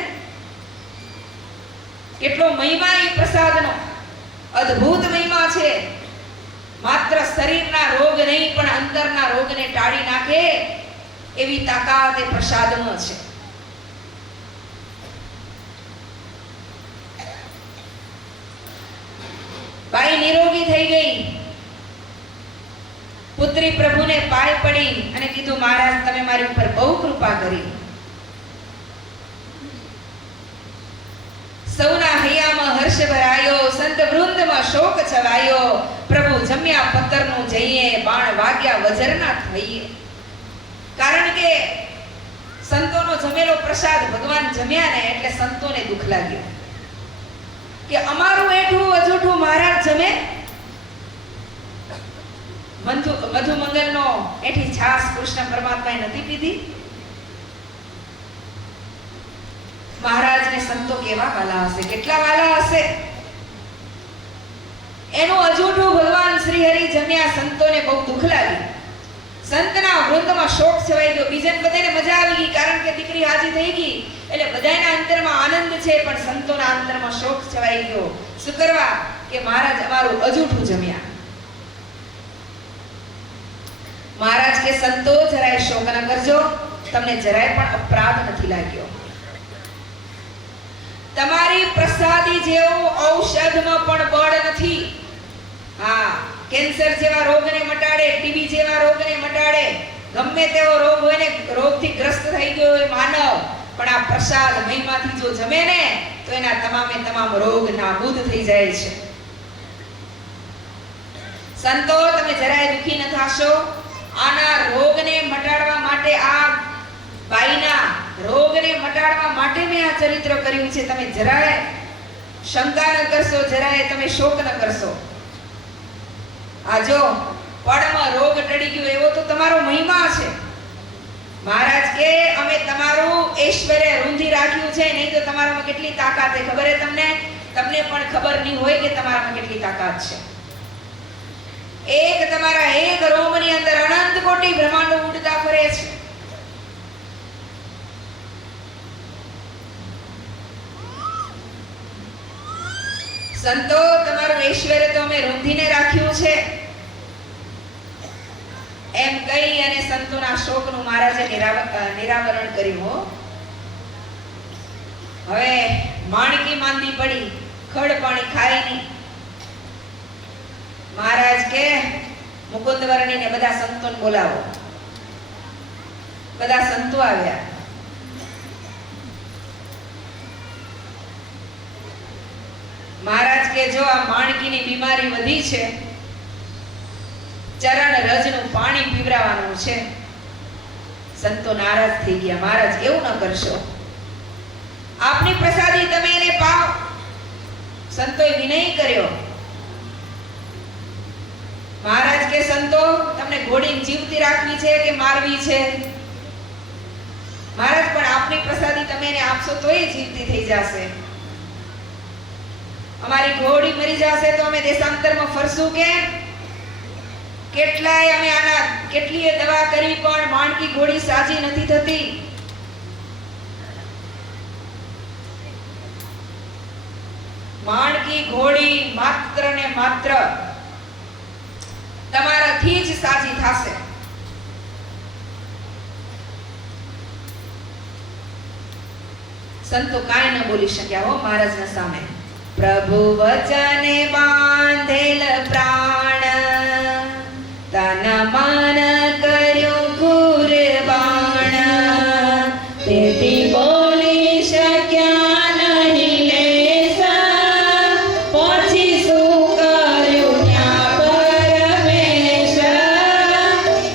કેટલો મહિમા ઈ પ્રસાદનો, અદ્ભુત મહિમા છે. માત્ર શરીરના રોગ નહીં પણ અંતરના રોગને ટાળી નાખે એવી તાકાત એ પ્રસાદમાં છે. બાઈ નિરોગી થઈ ગઈ. પુત્રી પ્રભુને પાય પડી અને કીધું, મહારાજ તમે મારી ઉપર બહુ કૃપા કરી. સૌના હૈયામાં હર્ષ ભરાયો, સંત વૃંદમાં શોક છવાયો. પ્રભુ જમ્યા પત્તરનું જઈએ, બાણ વાગ્યા વજરના થઈએ. કારણ કે સંતોનો જમેલો પ્રસાદ ભગવાન જમ્યા ને એટલે સંતોને દુઃખ લાગ્યું કે અમારું એઠું અજૂઠું મહારાજ જમે. મધુ મંગલનો એઠી છાસ કૃષ્ણ પરમાત્માએ નથી પીધી. મહારાજને સંતો કેવા વાલા હશે, કેટલા વાલા હશે. એનું અજૂઠું ભગવાન શ્રી હરિ જમ્યા. સંતોને બહુ દુઃખ લાગ્યું. સંતના વૃંદમાં શોક છવાઈ ગયો. બીજાને બધાને મજા આવી ગઈ કારણ કે દીકરી હાજી થઈ ગઈ એટલે બધાના અંતરમાં આનંદ છે, પણ સંતોના અંતરમાં શોક છવાઈ ગયો. શું કરવા કે મહારાજ અમારું અજૂઠું જમ્યા. મહારાજ કે સંતો જરાય શોક ન કરજો, તમને જરાય પણ અપરાધ નથી લાગ્યો. તમારી પ્રસાદી જેવું ઔષધમાં પણ બળ નથી. હા, કેન્સર જેવા રોગને મટાડે, ટીબી જેવા રોગને મટાડે, ગમે તેવો રોગ હોય ને, રોગથી ગ્રસ્ત થઈ ગયો હોય માનવ, પણ આ પ્રસાદ મહિમાથી જો જમે ને તો એના તમામે તમામ રોગ નાબૂદ થઈ જાય છે. સંતો તમે જરાય દુખી ન થાશો. આના રોગને મટાડવા માટે, આ બાઈના રોગને મટાડવા માટે મેં આ ચરિત્ર કર્યું છે. તમે જરાય શંકા ન કરશો, જરાય તમે શોક ન કરશો. આ જો પડમાં રોગ ટળી ગયો એવો તો તમારો મહિમા છે. મહારાજ કે અમે તમારું ઐશ્વર્ય રૂંધી રાખ્યું છે, નહીં તો તમારામાં કેટલી તાકાત છે ખબર છે તમને? તમને પણ ખબર નહીં હોય કે તમારામાં કેટલી તાકાત છે. એક તમારા એક રોમની અંદર અનંત કોટી બ્રહ્માંડો ઉડતા ફરે છે. સંતો તમારું ઐશ્વર્ય તો અમે રૂંધીને રાખ્યું છે. એમ કહી અને સંતોના શોકનું મહારાજે નિરાવરણ કર્યું. હવે માણકી માંદી પડી, ખડ પાણી ખાય નહીં. મહારાજ કે મુકુંદ વર્ણીને બધા સંતોને બોલાવો. બધા સંતો આવ્યા. મહારાજ કે જો આ માણકીની બીમારી વધી છે, ચરણ રજનું પાણી પીવરાવવાનું છે. સંતો નારાજ થઈ ગયા. મહારાજ એવું ન કરશો, આપની પ્રસાદી તમે એને પાઓ. સંતોએ વિનય કર્યો. મહારાજ કે સંતો તમને ઘોડીને જીવતી રાખવી છે કે મારવી છે? મહારાજ પણ આપની પ્રસાદી તમે એને આપશો તો એ જીવતી થઈ જશે. અમારી ઘોડી મરી જશે તો અમે દેશાંતરમાં ફરશું કેમ? કેટલાય અમે આના કેટલીય દવા કરી પણ માણકી ઘોડી સાજી નથી થતી. માણકી ઘોડી માત્ર ને માત્ર તમારાથી જ સાજી થશે. સંતો કાંઈ ન બોલી શક્યા હો મહારાજના સામે. પ્રભુ વચને બાંધેલ પ્રાણ, તન મન કર્યું કુરબાન. તેથી બોલી શક્યા નહીં લેશ, પછી શું કર્યું ત્યાં પરમેશ.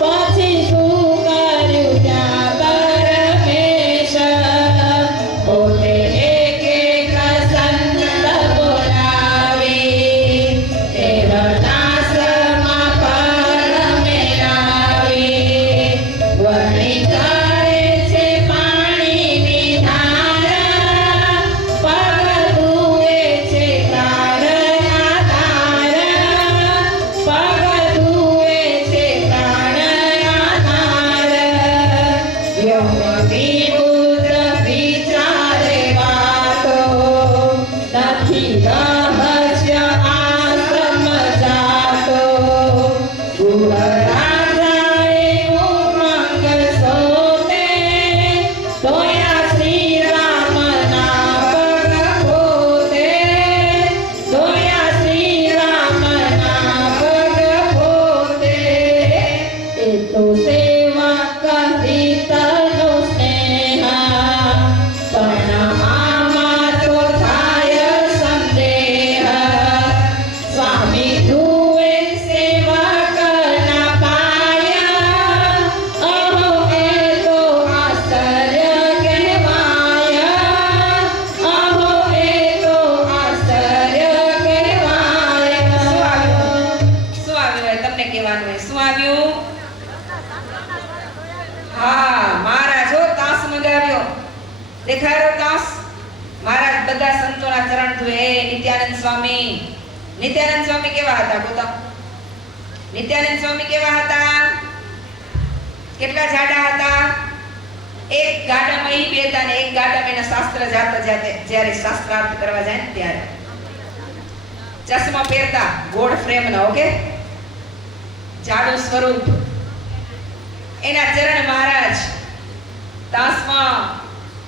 પછી શું કર્યું ત્યાં પરમેશ. પોતે એક એક સંત બોલાવી, તે વટાસમાં ફળ મેળાવી. દેખાયો દાસ મહારાજ બધા સંતોના ચરણ ધોએ. નિત્યાનંદ સ્વામી કેવા હતા ગોતા? નિત્યાનંદ સ્વામી કેવા હતા? કેટલા જાડા હતા? એક ગાડામાં ઈ બેતા ને એક ગાડામાં એના શાસ્ત્ર જાતે જ્યારે શાસ્ત્રાર્થ કરવા જાય ને ત્યારે ચશ્મા પહેરતા ગોળ ફ્રેમ ના. ઓકે, જાડું સ્વરૂપ. એના ચરણ મહારાજ દાસમાં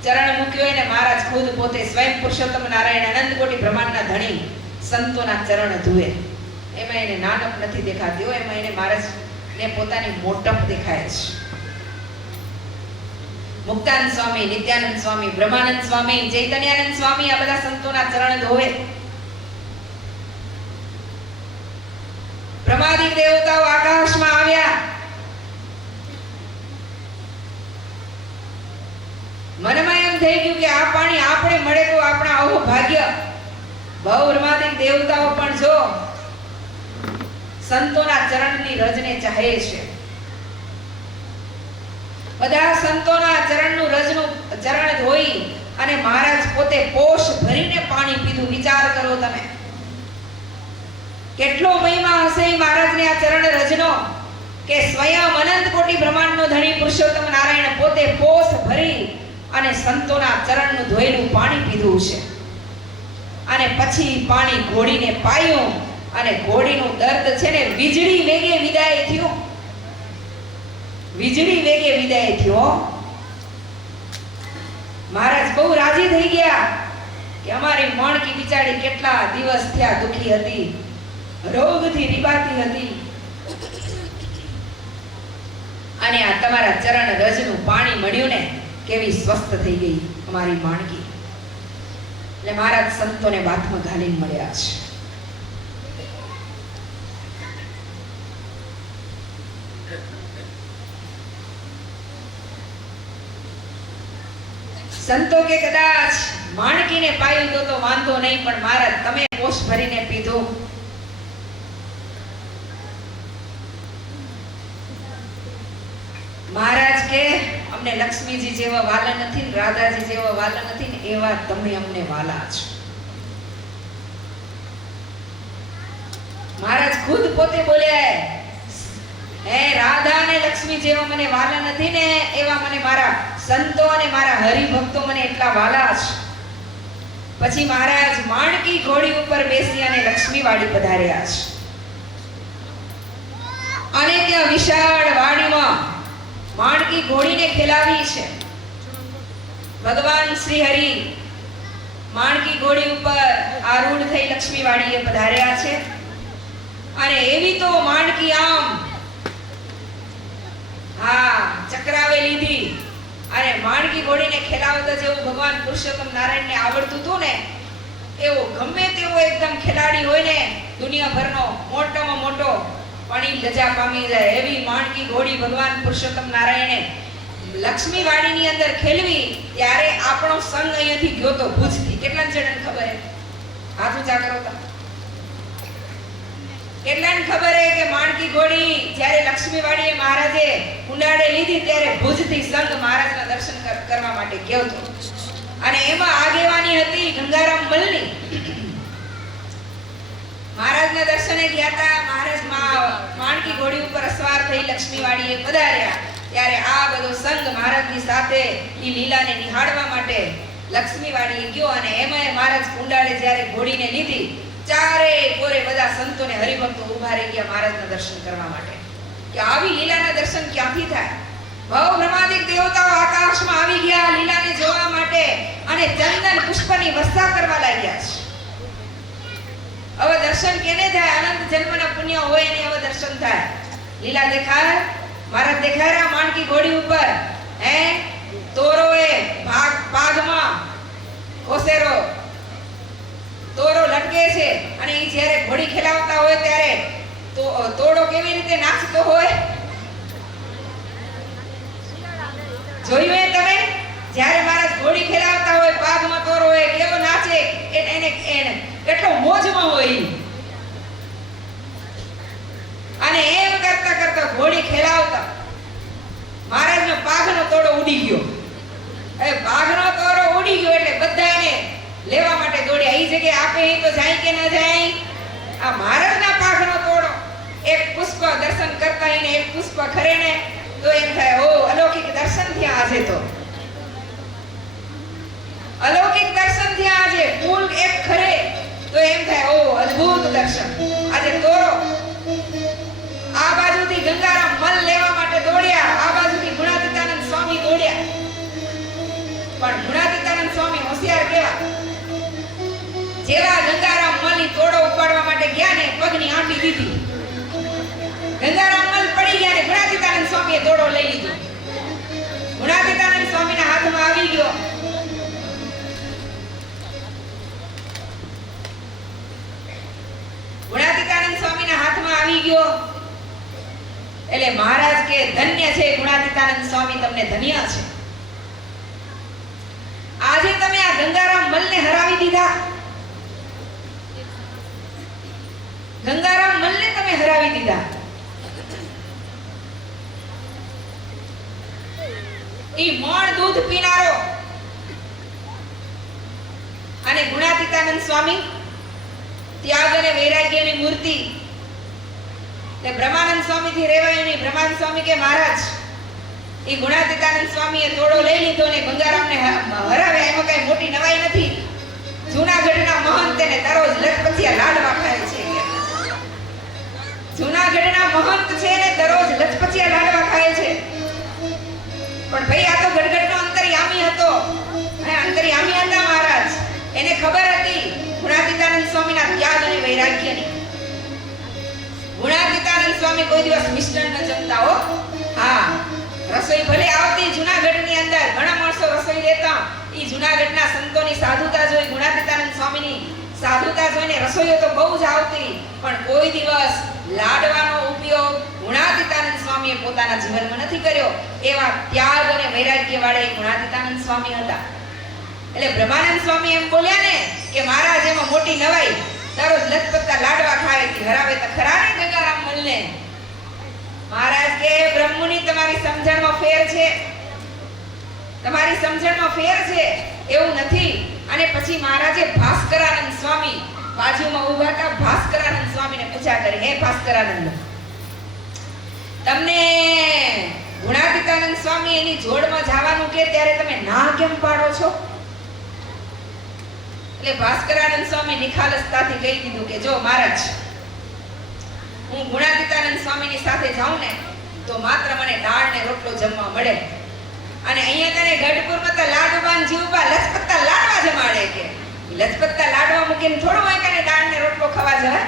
ચરણ મૂક્યો એને મહારાજ ખુદ પોતે સ્વયં પુરુષોત્તમ નારાયણ અનંત કોટી બ્રહ્માંડના ધણી સંતોના ચરણ ધુએ. એમાં એને નાનપ નથી દેખાતી હોય, એમાં એને મહારાજ ને પોતાની મોટપ દેખાય છે. મુક્તાનંદ સ્વામી, નિત્યાનંદ સ્વામી, બ્રહ્માનંદ સ્વામી, ચૈતન્યાનંદ સ્વામી આ બધા સંતોના ચરણ ધોવે. બ્રહ્માદિ દેવતાઓ આકાશમાં આવ્યા. મનમાં એમ થઈ ગયું કે આ પાણી આપણે મળે તો આપણા આવો ભાગ્ય. બહુ બ્રહ્માદિ દેવતાઓ પણ જો સંતોના ચરણની રજને ચાહે છે. બધા સંતોના ચરણનું રજનું ચરણ ધોઈ અને મહારાજ પોતે પોષ ભરીને પાણી પીધું. વિચાર કરો તમે કેટલો મહિમા હશે મહારાજને આ ચરણ રજનો, કે સ્વયં અનંત કોટી બ્રહ્માંડનો ધણી પુરુષોત્તમ નારાયણ પોતે પોષ ભરી અને સંતોના ચરણનું ધોયેલું પાણી પીધું છે. અને પછી પાણી ઘોડીને પાયું અને ઘોડીનું દર્દ છે ને વીજળી વેગે વિદાય થયું. વીજળી વેગે વિદાય થયો. મહારાજ બહુ રાજી થઈ ગયા કે અમારી માણકી બિચારી કેટલા દિવસ થયા દુખી હતી, રોગથી રીબાતી હતી, અને આ તમારા ચરણ રજનું પાણી મળ્યું ને કેવી સ્વસ્થ થઈ ગઈ અમારી માણકી. એટલે મહારાજ સંતોને બાથમાં ઘાલીને મળ્યા છે. સંતો કે કદાચ માણકીને પાયું તો વાંધો નહીં, પણ મહારાજ તમે પોષ ભરીને પીધું. મહારાજ કે અમને લક્ષ્મીજી જેવા વાલા નથી ને રાધાજી જેવા વાલા નથી ને એવા તમે અમને વાલા છો. મહારાજ ખુદ પોતે બોલ્યા હે રાધા અને લક્ષ્મી જેવા મને વાલા નથી ને એવા મને મારા સંતો અને મારા હરિભક્તો મને એટલા વાલા છે. પછી મહારાજ માણકી ઘોડી ઉપર બેસી અને લક્ષ્મી વાડી પધાર્યા છે. અને ત્યાં વિશાળ વાડીમાં માણકી ઘોડીને ખેલાવી છે. ભગવાન શ્રી હરિ માણકી ઘોડી ઉપર આરૂઢ થઈ લક્ષ્મી વાડીએ પધાર્યા છે. અને એવી તો માણકી આમ ચક્રાવે લીધી અને માણકી ઘોડીને ખેલાવતા જેવું ભગવાન પુરુષોત્તમ નારાયણને આવડતું હતું ને એવો ગમે તેવો એકદમ ખેલાડી હોય ને દુનિયાભરનો મોટામાં મોટો પણ ઈ લજા પામી જાય એવી માણકી ઘોડી ભગવાન પુરુષોત્તમ નારાયણે લક્ષ્મી વાડીની અંદર ખેલવી. ત્યારે આપણો સંગ અહીંયાથી ગયો તો ભુજથી. કેટલા જણાને ખબર હે? હાથ ઊંચા કરો તો. કેટલાને ખબર હે કે માણકી ઘોડી જ્યારે લક્ષ્મી વાડીએ મહારાજે ઉંડાડે લીધી ત્યારે ભુજથી સંઘ મહારાજના દર્શન કરવા માટે ગયો હતો. અને એમાં આગેવાની હતી ગંગારામ મલની. મહારાજના દર્શને ગયા હતા. મહારાજ માણકી ઘોડી ઉપર અસવાર થઈ લક્ષ્મી વાડીએ પધાર્યા ત્યારે આ બધો સંઘ મહારાજની સાથે ઈ લીલાને નિહાળવા માટે લક્ષ્મી વાડીએ ગયો. અને એમાં મહારાજ કુંડાળે જ્યારે ઘોડીને લીધી ચારે કોરે બધા સંતો ને હરિભક્તો ઉભા રહી ગયા મહારાજના દર્શન કરવા માટે. કે આવી લીલાના દર્શન ક્યાંથી થાય? ભવ બ્રહ્માદિક દેવતાઓ આકાશમાં આવી ગયા લીલાને જોવા માટે અને ચંદન પુષ્પની વર્ષા કરવા લાગ્યા છે. હવે દર્શન કેને થાય? અનંત જન્મના પુણ્ય હોય ને હવે દર્શન થાય. લીલા દેખાય, મહારાજ દેખાયા માણકી ઘોડી ઉપર. હે તોરોએ પાગમાં ઓસેરો તોરો લટકે છે અને ઈ જ્યારે ઘોડી ખેલાવતા હોય ત્યારે તોડો કેવી રીતે નાચતો હોય જોયું હે તમે? જ્યારે મહારાજ ઘોડી ખેલાવતા હોય પાગમાં તોરો હોય કેવો નાચે એને કેટલો મોજમાં હોય. અને એમ કરતા કરતા ઘોડી ખેલાવતા મહારાજનો પાગનો તોડો ઉડી ગયો. એ પાગનો તોડો આ મહારાજના પાઘનો તોડો. એક પુષ્પ દર્શન કરતા એને એક પુષ્પ ખરે ને તો એમ થાય ઓ અલૌકિક દર્શન થયા આજે. તો અલૌકિક દર્શન થયા આજે. ફૂલ એક ખરે તો એમ થાય ઓ અદ્ભુત દર્શન આજે તોરો. આ બાજુથી ગંગારામ મલ લેવા માટે દોડ્યા, આ બાજુથી ગુણાતીતાનંદ સ્વામી દોડ્યા. પણ ગુણાતીતાનંદ સ્વામી હોશિયાર કેવા, જેવા ગંગારામ મલની તોડો ઉપાડવા માટે ગયા ને પગની આંટી દીધી. ગંગારામ મલ પડી ગયા ને ગુણાતીતાનંદ સ્વામીએ તોડો લઈ લીધો. ગુણાતીતાનંદ સ્વામીના હાથમાં આવી ગયો. ગુણાતીતાનંદ સ્વામીના હાથમાં આવી ગયો એટલે મહારાજ કે ધન્ય છે ગુણાતીતાનંદ સ્વામી, તમને ધન્ય છે. આજે તમે આ ગંગારામ મલને હરાવી દીધા. ગંગારામ મલને તમે હરાવી દીધા. ઈ મણ દૂધ પીનારો અને ગુણાતીતાનંદ સ્વામી ત્યાગ અને વૈરાગ્યની મૂર્તિ. તે બ્રહ્માનંદ સ્વામી થી રેવાયું નહીં. બ્રહ્માનંદ સ્વામી કે મહારાજ ઈ ગુણાતીતાનંદ સ્વામીએ તોડો લઈ લીધો ને ગંગારામને હરાવ્યા, એમાં કઈ મોટી નવાઈ નથી. જૂનાગઢના મહંત એને દરરોજ લચપચિયા લાડવા ખાય છે. જૂનાગઢના મહંત છે ને દરરોજ લચપચિયા લાડવા ખાય છે. પણ ભાઈ આ તો ગડગડનો અંતર્યામી હતો. અંતર્યામી હતા મહારાજ. એને ખબર હતી ગુણાતીતાનંદ સ્વામીના ત્યાગ અને વૈરાગ્યની. ગુણાતીતાનંદ સ્વામી કોઈ દિવસ મિષ્ટાન ન જમતા હો. હા, રસોઈ ભલે આવતી જૂનાગઢની અંદર, ઘણા માણસો રસોઈ લેતા. ઈ જૂનાગઢના સંતોની સાધુતા જોઈ, ગુણાતીતાનંદ સ્વામીની સાધુતા જોઈને રસોઈઓ તો બહુ જ આવતી. પણ કોઈ દિવસ લાડવાનો ઉપયોગ ગુણાતીતાનંદ સ્વામીએ પોતાના જીવનમાં નથી કર્યો. એવા ત્યાગ અને વૈરાગ્ય વાળા ગુણાતીતાનંદ સ્વામી હતા. એટલે બ્રહ્માનંદ સ્વામી એમ બોલ્યા ને કે મહારાજ એમાં મોટી નવાઈ, દરરોજ લચપચતા લાડવા ખાવે કે હરાવે તો ખરા ને ગંગારામ મલને. મહારાજ કે બ્રહ્મુની તમારી સમજણમાં ફેર છે, તમારી સમજણમાં ફેર છે, એવું નથી. અને પછી મહારાજે ભાસ્કરાનંદ સ્વામી બાજુમાં ઊભા હતા, ભાસ્કરાનંદ સ્વામીને પૂછા કરી, હે ભાસ્કરાનંદ, તમને ગુણાતીતાનંદ સ્વામી એની જોડમાં જવાનું કે ત્યારે તમે ના કેમ પાડો છો? એટલે ભાસ્કરાનંદ સ્વામી નિખાલસતાથી કહી દીધું કે જો મહારાજ, હું ગુણાતીતાનંદ સ્વામીની સાથે જાઉં ને તો માત્ર મને દાળ ને રોટલો જમવા મળે. અને અહીંયા તને ગઢપુરમાં તો લાડુબાન જીવબા લચપત્તા લાડવા જમાડે. કે લચપત્તા લાડવા મૂકીને થોડું હોય કે દાળ ને રોટલો ખાવા જાય.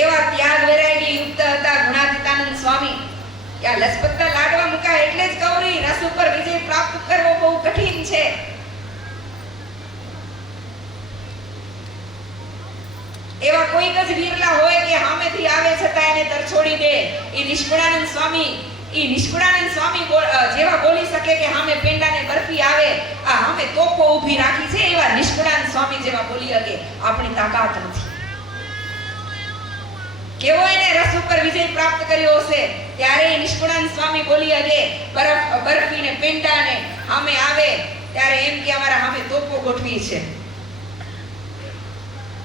એવા ત્યાગ વૈરાગ્ય યુક્ત હતા ગુણાતીતાનંદ સ્વામી. કે આ લચપત્તા લાડવા મૂકાય એટલે જ કૌરી રસ ઉપર વિજય પ્રાપ્ત કરવો બહુ કઠિન છે. એવા કોઈક જ વીરલા હોય કે સામેથી આવે છતાં એને તરછોડી દે. એ નિષ્કુળાનંદ સ્વામી, જેવા બોલી શકે કે સામે પેંડા ને બરફી આવે, આ સામે તોપો ઊભી રાખી છે, એવા નિષ્કુળાનંદ સ્વામી જેવા બોલી શકે આપણી તાકાત નથી. કેવો એને રસ ઉપર વિજય પ્રાપ્ત કર્યો હશે. ત્યારે નિષ્કુળાનંદ સ્વામી બોલી શકે બરફી ને પેંડા ને સામે આવે ત્યારે એમ કે અમારા સામે તોપો ગોઠવી છે.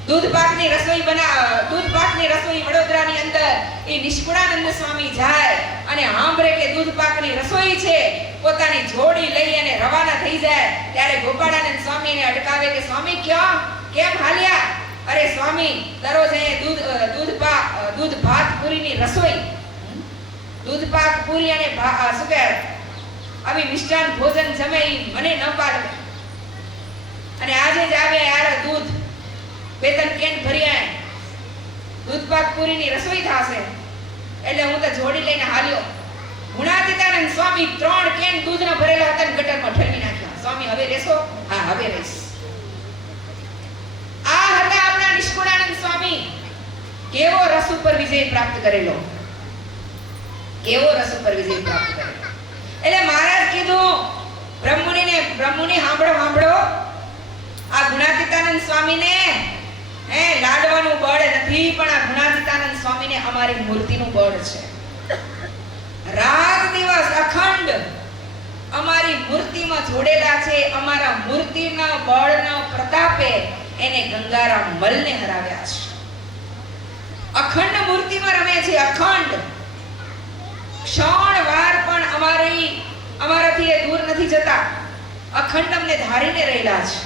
દૂધપાકની રસોઈ વડોદરાની અંદર એ નિષ્કુળાનંદ સ્વામી જાય અને સાંભળે કે દૂધપાકની રસોઈ છે, પોતાની જોડી લઈ અને રવાના થઈ જાય. ત્યારે ગોપાળાનંદ સ્વામીને અટકાવે કે સ્વામી ક્યાં, કેમ હાલ્યા? અરે સ્વામી, દરરોજ અહીંયા દૂધ ભાત પૂરીની રસોઈ, દૂધપાક પૂરી અને શું કહે આવી મિષ્ટાન ભોજન જમે મને ન પાડે. અને આજે જ આવે યાર દૂધ બેતન કેન ભર્યા દૂધપાક પૂરીની રસોઈ થાશે. એટલે હું તો જોડી લઈને હાલ્યો. ગુણાતીતાનંદ સ્વામી 3 કેન દૂધના ભરેલા હતા ને ગટરમાં ઠલવી નાખ્યા. સ્વામી હવે રહેશો? હા હવે રહીશ. આ હતા આપણા નિષ્કુળાનંદ સ્વામી. કેવો રસ ઉપર વિજય પ્રાપ્ત કરેલો, કેવો રસ ઉપર વિજય પ્રાપ્ત કરેલો. એટલે મહારાજ કીધું બ્રહ્મુની સાંભળો, આ ગુણાતીતાનંદ સ્વામીને લાડવાનું બળ નથી, પણ આ ગુણાતીતાનંદ સ્વામીને અમારી મૂર્તિનું બળ છે. રાત દિવસ અખંડ અમારી મૂર્તિમાં જોડેલા છે. અમારા મૂર્તિના બળના પ્રતાપે એને ગંગારામ મલને હરાવ્યા છે. અખંડ મૂર્તિમાં રમે છે, અખંડ. ક્ષણ વાર પણ અમારાથી એ દૂર નથી જતા. અખંડ અમને ધારીને રહેલા છે.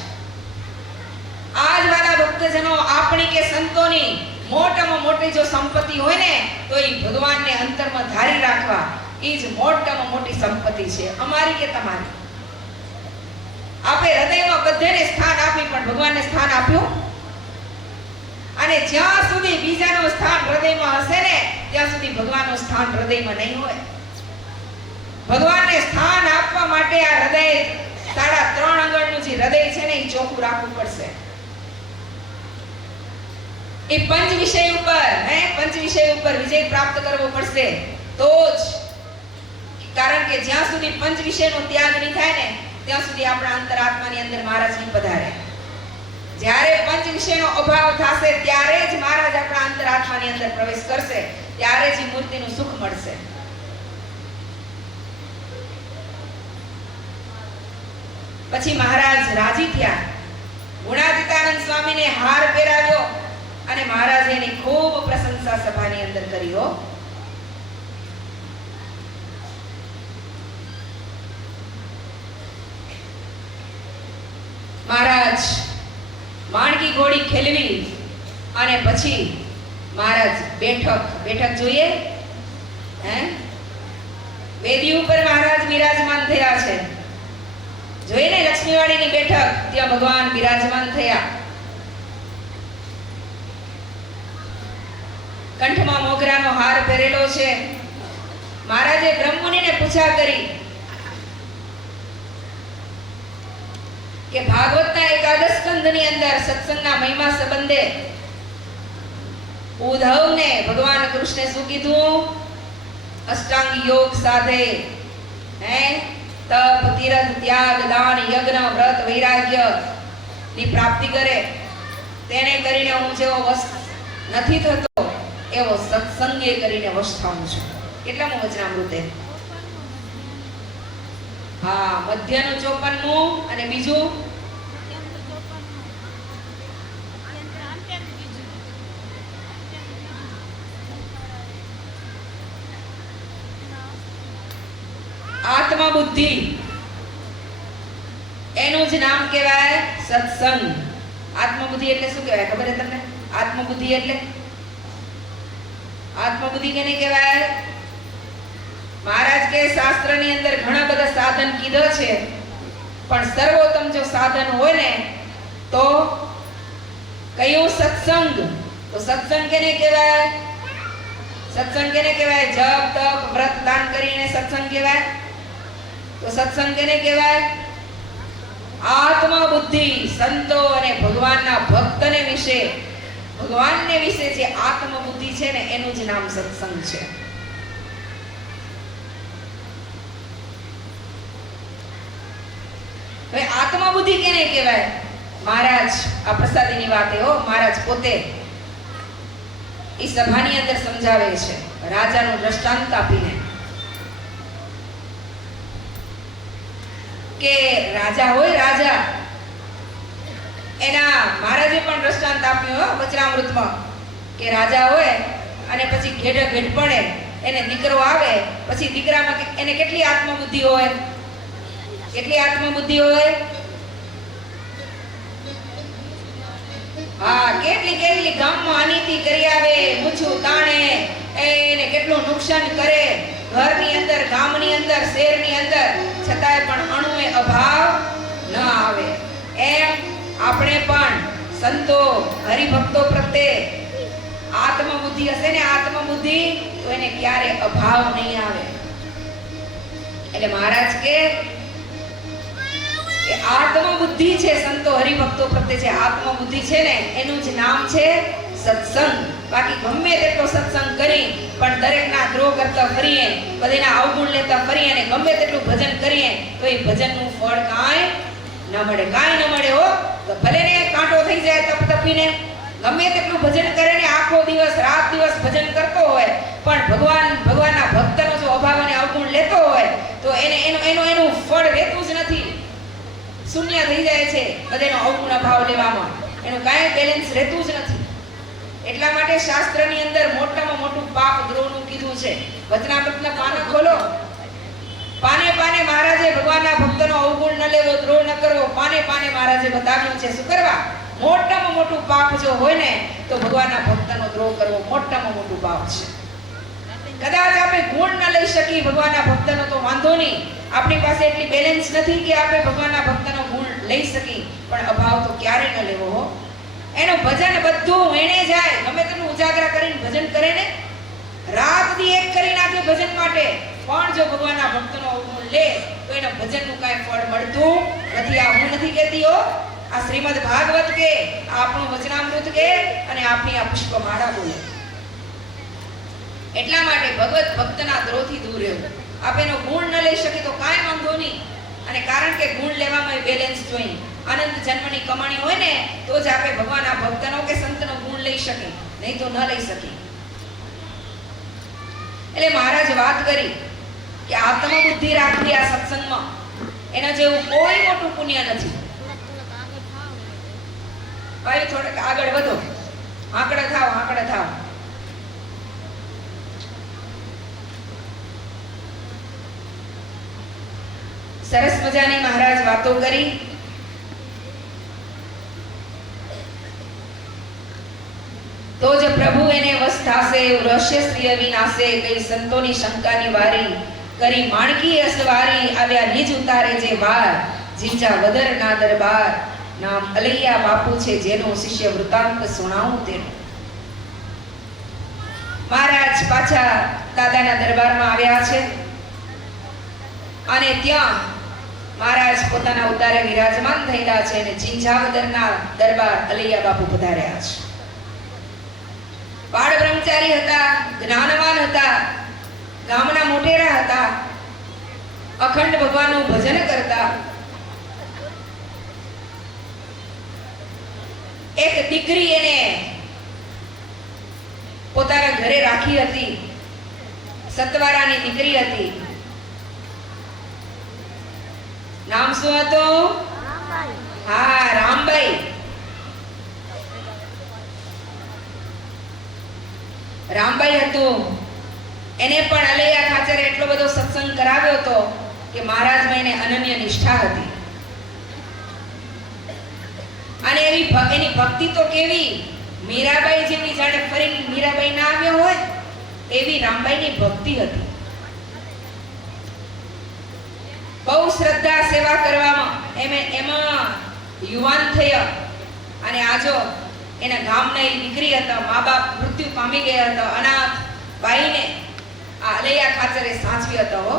આજ વાલા ભક્તજનો, આપણી કે સંતોની મોટામાં મોટી જો સંપત્તિ હોય ને તો એ ભગવાનને અંતરમાં ધારી રાખવા, એ જ મોટામાં મોટી સંપત્તિ છે, અમારી કે તમારી. આપે હૃદયમાં બધાને સ્થાન આપી, પણ ભગવાનને સ્થાન આપ્યું. અને જ્યાં સુધી બીજાનું સ્થાન હૃદયમાં હશે ને ત્યાં સુધી ભગવાનનું સ્થાન હૃદયમાં નહીં હોય. ભગવાનને સ્થાન આપવા માટે આ હૃદય 3.5 આંગળનું જે હૃદય છે ને એ ચોખ્ખું રાખવું પડશે. એ પંચ વિષય ઉપર વિજય પ્રાપ્ત કરવો પડશે તો જ. કારણ કે જ્યાં સુધી પંચ વિષયનો ત્યાગ નહીં થાય ને ત્યાં સુધી આપણા અંતરાત્માની અંદર મહારાજ નહીં પધારે. જ્યારે પંચ વિષયનો અભાવ થશે ત્યારે જ મહારાજ આપણા અંતરાત્માની અંદર પ્રવેશ કરશે, ત્યારે જ મૂર્તિનું સુખ મળશે. પછી મહારાજ રાજી થયા. ગુણાતીતાનંદ સ્વામીને હાર પહેરાવ્યો અને મહારાજે એની ખૂબ પ્રશંસા સભાની અંદર કરી. હો, મહારાજ માણકી ઘોડી ખેલવી અને પછી મહારાજ બેઠક જોઈએ. વેદી ઉપર મહારાજ બિરાજમાન થયા છે. જોઈને લક્ષ્મીવાડીની બેઠક, ત્યાં ભગવાન બિરાજમાન થયા. કંઠમાં મોગરાનો હાર પહેરેલો છે. મહારાજે બ્રહ્મમુનિને પૂછા કરી કે ભાગવતના એકાદશ સ્કંધની અંદર સત્સંગના મહિમા સંબંધે ઉદ્ધવને ભગવાન કૃષ્ણે શું કીધું? અષ્ટાંગ યોગ સાધે, તપ, તીરથ, ત્યાગ, દાન, યજ્ઞ, વ્રત, વૈરાગ્ય ની પ્રાપ્તિ કરે. તેને કરીને હું જેવો વશ નથી થતો એવો સત્સંગે કરીને વશ થાઉં છું. કેટલામું વચનામૃતે? હા, મધ્યનું 54મું અને બીજું આત્મા બુદ્ધિ, એનું જ નામ કહેવાય સત્સંગ. આત્મબુદ્ધિ એટલે શું કહેવાય ખબર છે તમને? આત્મબુદ્ધિ એટલે આત્મબુદ્ધિ કેને કહેવાય? મહારાજ કે શાસ્ત્રની અંદર ઘણા બધા સાધન કીધા છે, પણ સર્વોત્તમ જો સાધન હોય ને તો કયું? સત્સંગ. તો સત્સંગ કેને કહેવાય? સત્સંગ કેને કહેવાય? જપ, તપ, વ્રત, દાન કરીને સત્સંગ કહેવાય. તો સત્સંગ કેને કહેવાય? આત્મા બુદ્ધિ, સંતો અને ભગવાનના ભક્તને વિશે, ભગવાનને વિશે જે આત્મા બુદ્ધિ છે ને એનું જ નામ સત્સંગ છે. હવે આત્મા બુદ્ધિ કેને કહેવાય? મહારાજ આ પ્રસાદીની વાત હો, મહારાજ પોતે એ સભાની અંદર સમજાવે છે, રાજાનું દ્રષ્ટાંત આપીને કે રાજા હોય, રાજા એના મહારાજે પણ દ્રષ્ટાંત આપ્યું વચનામૃતમાં કે રાજા હોય અને પછી ઘેડ પડે, એને દીકરો આવે, પછી દીકરામાં એને કેટલી આત્મબુદ્ધિ હોય? કેટલી આત્મબુદ્ધિ હોય? હા, કેટલી ગામમાં અનીતિ કરી આવે, મૂછું તાણે, એને કેટલું નુકસાન કરે, ઘરની અંદર, ગામની અંદર, શહેરની અંદર, છતાંય પણ અણુએ અભાવ ન આવે. એમ આપણે પણ સંતો, હરિભક્તો પ્રત્યે આત્મબુદ્ધિ હશે ને, આત્મબુદ્ધિ, તો એને ક્યારે અભાવ નહીં આવે. એટલે મહારાજ કે આત્મબુદ્ધિ છે, સંતો હરિભક્તો પ્રત્યે જે આત્મબુદ્ધિ છે ને એનું જ નામ છે સત્સંગ. બાકી ગમે તેટલો સત્સંગ કરી પણ દરેકના દ્રોહ કરતા ફરીએ, બધાના અવગુણ લેતા ફરીએ અને ગમે તેટલું ભજન કરીએ તો એ ભજનનું ફળ કાંઈ ન મળે. કાંઈ ન મળે હો. તો ભલે ને કાંટો થઈ જાય તપ તપીને, ગમે તેટલું ભજન કરે ને આખો દિવસ રાત દિવસ ભજન કરતો હોય, પણ ભગવાનના ભક્તનો જો અભાવ અને અવગુણ લેતો હોય તો એનું ફળ રહેતું જ નથી. શૂન્ય થઈ જાય છે બધાનો અવગુણ અભાવ લેવામાં. એનું કાંઈ બેલેન્સ રહેતું જ નથી. એટલા માટે શાસ્ત્રની અંદર મોટામાં મોટું પાપ દ્રોહનું કીધું છે. વચનામૃતના પાના ખોલો, પાને પાને મહારાજે ભગવાનના ભક્તનો અવગુણ ન લેવો, દ્રોહ ન કરવો, પાને પાને મહારાજે બતાવ્યું છે. શું કરવા? મોટામાં મોટું પાપ જો હોય ને તો ભગવાનના ભક્તનો દ્રોહ કરવો મોટામાં મોટું પાપ છે. કદાચ આપણે ગુણ ન લઈ શકીએ ભગવાનના ભક્તનો તો વાંધો નહીં, આપણી પાસે એટલી બેલેન્સ નથી કે આપણે ભગવાનના ભક્તનો ગુણ લઈ શકીએ, પણ અભાવ તો ક્યારે ન લેવો હો. એનું ભજન બધું વેણે જાય, ગમે તેનું ઉજાગરા કરીને ભજન કરે ને, રાત દી એક કરી નાખે ભજન માટે, પણ જો ભગવાનના ભક્તનો અવગુણ લે તો એના ભજનનું કાંઈ ફળ મળતું નથી. આ હું નથી કહેતી હો, આ શ્રીમદ ભાગવત કે, આપણું વચનામૃત કે, અને આપણી આ પુષ્પમાળા બોલે. એટલા માટે ભગવત ભક્તના દ્રોહથી દૂર રહેવું. આપણે એનો ગુણ ન લઈ શકીએ તો કાંઈ વાંધો નહીં, અને કારણ કે ગુણ લેવામાં બેલેન્સ જોઈએ. આનંદ જન્મની કમાણી હોય ને તો જ આપણે ભગવાનના ભક્તનો કે સંતનો ગુણ લઈ શકીએ, નહીં તો ન લઈ શકીએ. એટલે મહારાજ વાત કરી કે આત્મબુદ્ધિ રાખવી આ સત્સંગમાં, એના જેવું કોઈ મોટું પુણ્ય નથી. ભાઈ થોડુંક આગળ વધો, આંકડા થાવ, આંકડા થાવ. સરસ મજાની મહારાજ વાતો કરી. તો જ પ્રભુ એને વશ થાશે, રહસ્ય શ્રીય વિનાશે, કઈ સંતોની શંકાની વારી, કરી માણકી અસવારી, આવ્યા નિજ ઉતારે જે વાર, જીંચા વદર ના દરબાર, નામ અલૈયા બાપુ છે જેનો શિષ્ય વૃતાંત સુણાવું તેનો. મહારાજ પાછા દાદાના દરબારમાં આવ્યા છે, અને ત્યાં મહારાજ પોતાના ઉતારે વિરાજમાન થયેલા છે, અને જીંજાવદરના દરબાર અલૈયા બાપુ પધાર્યા છે. બાળ બ્રહ્મચારી હતા, જ્ઞાનવાન હતા, ગામના મોટેરા હતા, અખંડ ભગવાનનું ભજન કરતા. એક દીકરી એને પોતાના ઘરે રાખી હતી, સતવારાની દીકરી હતી. નામ શું હતું? હા, રામબાઈ. રામબાઈ હતું. એને પણ અલૈયા ખાચરે એટલો બધો સત્સંગ કરાવ્યો હતો કે મહારાજમાં એને અનન્ય નિષ્ઠા હતી. અને એની ભક્તિ તો કેવી, મીરાબાઈ જેવી, જાણે ફરી મીરાબાઈ ના આવ્યો હોય એવી રામબાઈની ભક્તિ હતી. બહુ શ્રદ્ધા સેવા કરવામાં. એમાં યુવાન થયા, અને આજો એના ગામના એ દીકરી હતા, મા બાપ મૃત્યુ પામી ગયા હતા, અનાથ બાઈને આ અલૈયા ખાચરે સાચવી હતા હો.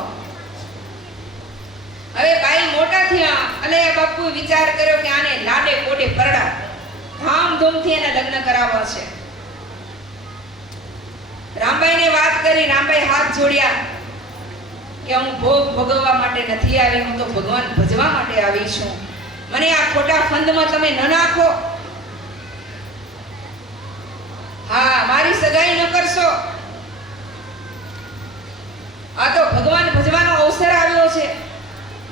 હવે બાઈ મોટા થયા, અલૈયા બાપુ વિચાર કર્યો કે આને લાડે કોડે પરડા ધામધૂમથી એને લગ્ન કરાવવા છે. રામબાઈને વાત કરી, રામબાઈ હાથ જોડ્યા કે હું ભોગ ભોગવવા માટે નથી આવી, હું તો ભગવાન ભજવા માટે આવી છું. મને આ ખોટા ફંદમાં તમે ન નાખો. હા, મારી સગાઈ ન કરશો. આ તો ભગવાન ભજવાનો અવસર આવ્યો છે,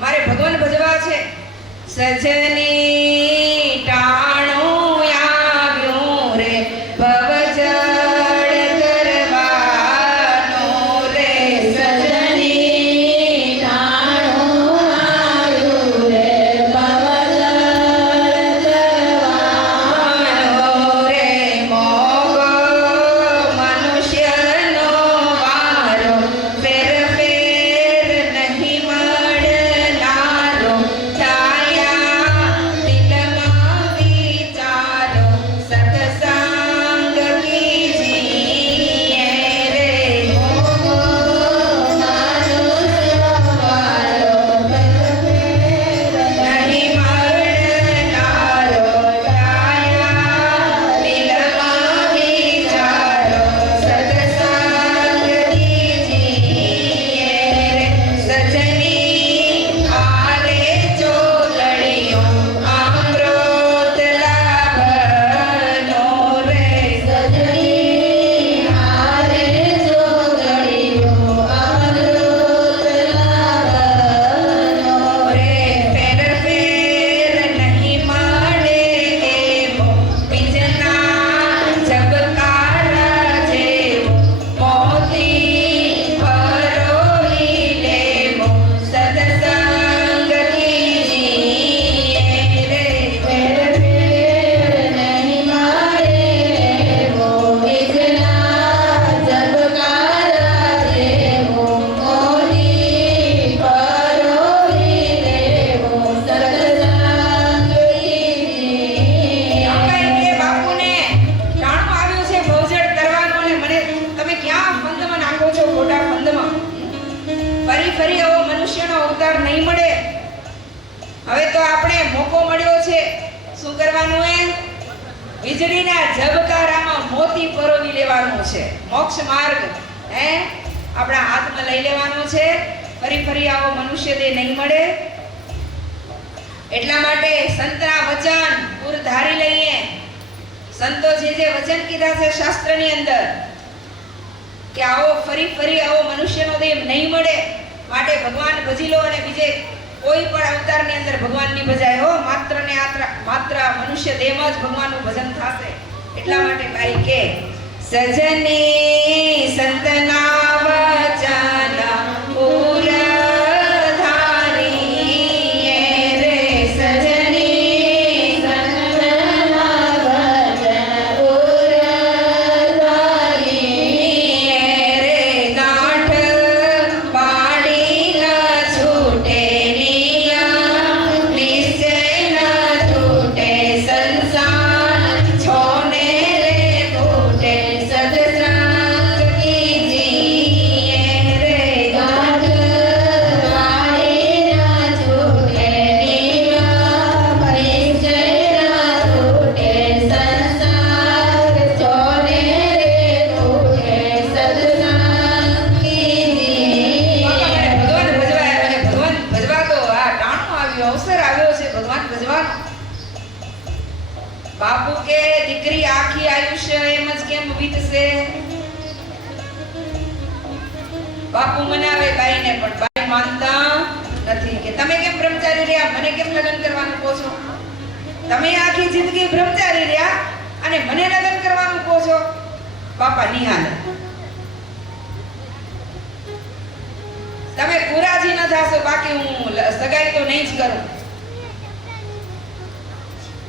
મારે ભગવાન ભજવા છે. સજની ટાણું આવ્યું રે ભવજળ કરવાનું રે, સજની ટાણું આવ્યું રે ભવજળ કરવાનું રે. મોગો મનુષ્યનો વારો, ફેર ફેર નહીં મળનારો, છાયા તિલક ફરી આવો મનુષ્યનો અવતાર નહીં મળે. હવે તો આપણે મોકો મળ્યો છે. શું કરવાનું હે? વીજળીના ઝબકારામાં મોતી પરોવી લેવાનું છે. મોક્ષ માર્ગ હે આપણા હાથમાં લઈ લેવાનો છે. ફરી આવો મનુષ્ય દેહ નહીં મળે. એટલા માટે સંતના વચન પૂર ધારી લઈએ. સંતો જે વચન કીધા છે શાસ્ત્રની અંદર કે આવો ફરી આવો મનુષ્યનો દેહ નહીં મળે, માટે ભગવાન ભજી લો અને બીજે કોઈ પણ અવતારની અંદર ભગવાનની ભજાય હો. માત્ર મનુષ્ય દેહમાં જ ભગવાનનું ભજન થશે. એટલા માટે ભાઈ કે સજની સંતના વચન પૂર બાપુ કે દીકરી આખી આયુષ્ય એમ જ કેમ વીતશે? બાપુ મનાવે બાઈને, પણ બાઈ માનતા નથી કે તમે કેમ બ્રહ્મચારી રહ્યા, મને કેમ લગ્ન કરવાનું કહો છો? તમે આખી જિંદગી બ્રહ્મચારી રહ્યા અને મને લગ્ન કરવાનું કહો છો? બાપા નિહાલ તમે પુરાજી ન થાશો, બાકી હું સગાઈ તો નહીં જ કરું.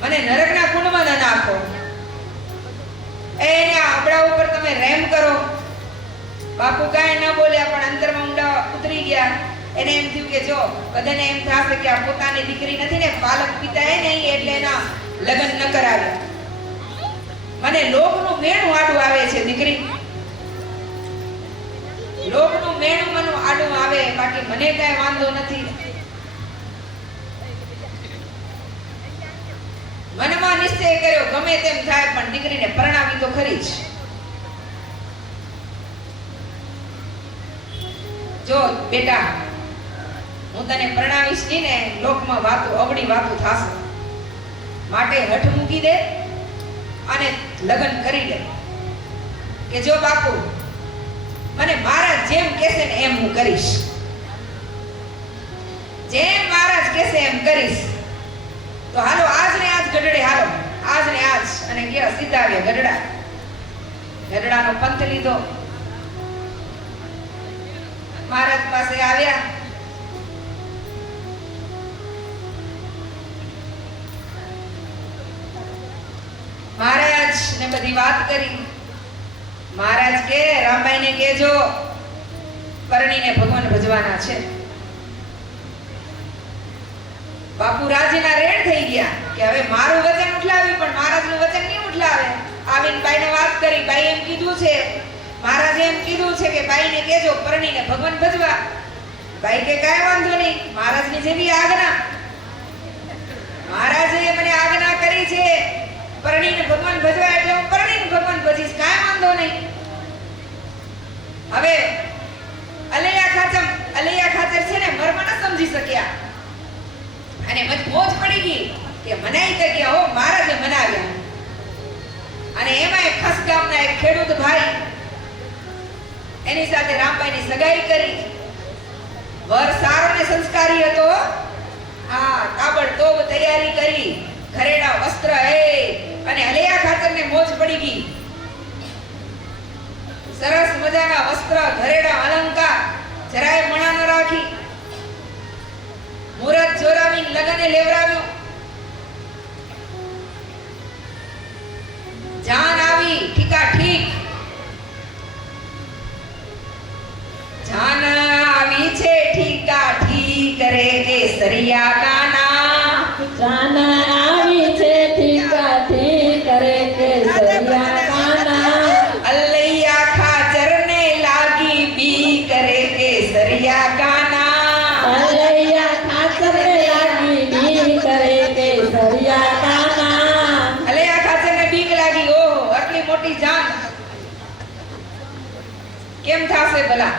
મને નરકના કુંડમાં ન નાખો. એને આપણા ઉપર તમે રેમ કરો. બાપુ કાંઈ ન બોલ્યા, પણ અંતરમાં ઊંડા ઉતરી ગયા. એને એમ થયું કે જો બધાને એમ થશે કે આ પોતાની દીકરી નથી ને, પાલક પિતા એ નહીં, એટલે એના લગ્ન ન કરાવે. મને લોકનું મેણું આડું આવે છે દીકરી, લોકનું મેણું મને આડું આવે, બાકી મને કાંઈ વાંધો નથી. મનમાં નિશ્ચય કર્યો ગમે તેમ થાય પણ દીકરીને પરણાવી તો ખરી જ. જો બેટા હું તને પરણાવીશ નહીં ને, લોકમાં વાતો અવળી વાતો થશે, માટે હઠ મૂકી દે અને લગ્ન કરી દે. કે જો બાપુ મને મહારાજ જેમ કહેશે ને એમ હું કરીશ, જેમ મહારાજ કહેશે એમ કરીશ. તો હાલો આજ ને આજ ગઢડે, હાલો આજ ને આજ. અને ગયા સીધા આવ્યા ગઢડા. ગઢડાનો પંથ લીધો, મહારાજ પાસે આવ્યા. મહારાજ ને બધી વાત કરી. મહારાજ કે રામભાઈ ને કહેજો પરણીને ભગવાન ભજવાના છે. બાપુ રાજીના રેડ થઈ ગયા કે હવે મારું વચન ઉઠલાવ્યું, પણ મહારાજનું વચન નહીં ઉઠલાવે. આવીને બાઈને વાત કરી. બાઈ એમ કીધું છે, મહારાજે એમ કીધું છે કે બાઈને કહેજો પરણીને ભગવાન ભજવા. બાઈ કે કાંઈ વાંધો નહીં, મહારાજની જેવી આજ્ઞા. મહારાજે મને આજ્ઞા કરી છે પરણીને ભગવાન ભજવા, એટલે હું પરણીને ભગવાન ભજીશ, કાંઈ વાંધો નહીં. હવે અલૈયા ખાચર છે ને મર્મ ન સમજી શક્યા અને મોજ પડી ગઈ કે મનાઈ તો ગયા હો, મહારાજે મનાવ્યા. અને એમાં એક ખાસ ગામના એક ખેડૂત ભાઈ, એની સાથે રામભાઈની સગાઈ કરી. વર સારો ને સંસ્કારી હતો. હા, તાબડતોબ તૈયારી કરી, ઘરેણા વસ્ત્ર અને અલૈયા ખાચરને મોજ પડી ગઈ. સરસ મજાના વસ્ત્ર, ઘરેણા, અલંકાર, જરાય મણા ન રાખી. મુહૂર્ત જોરાવીને લગને લેવરાવ્યું. જાન આવી ઠીકા ઠીક. જાન આવી છે ઠીકા ઠીક રે કેસરિયા કાના. જાન આવી છે ઠીકા ઠીક રે કેસરિયા કાના. અલૈયા ખાચર ને લાગી બીક આવશે ભલા?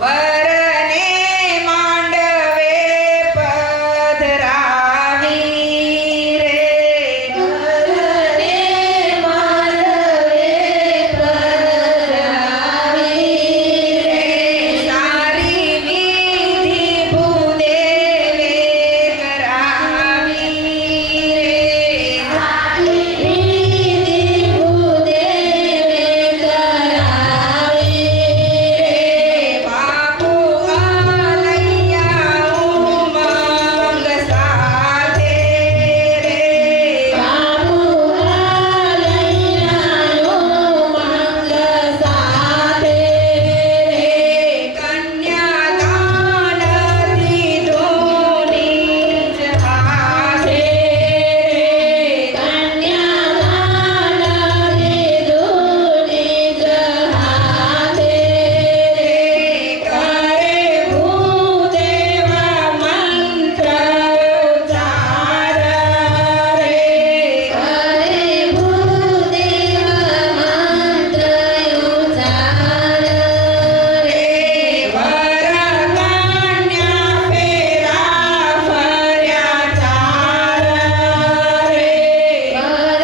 વરને માંડવે પધરાવી રે, વરને માંડવે પધરાવી રે, સારી વિધિ ભૂદેવે કરાવી રે, વિધિ ભૂદેવે કરાવી રે, બાપુ આલૈયા ઉમંગ સાથે રે, બાબુ આલૈયાનો મંગ સાથે રે, કન્યાદાન દીધું નિજ હાથે રે, કન્યાદાન દીધું નિજ હાથે રે, કરે ભૂદેવ મંત્ર ઉચ્ચાર રે, કરે ભૂદેવ મંત્ર ઉચ્ચાર રે, વર કન્યા ફેરા ફર્યા ચાર રે, વર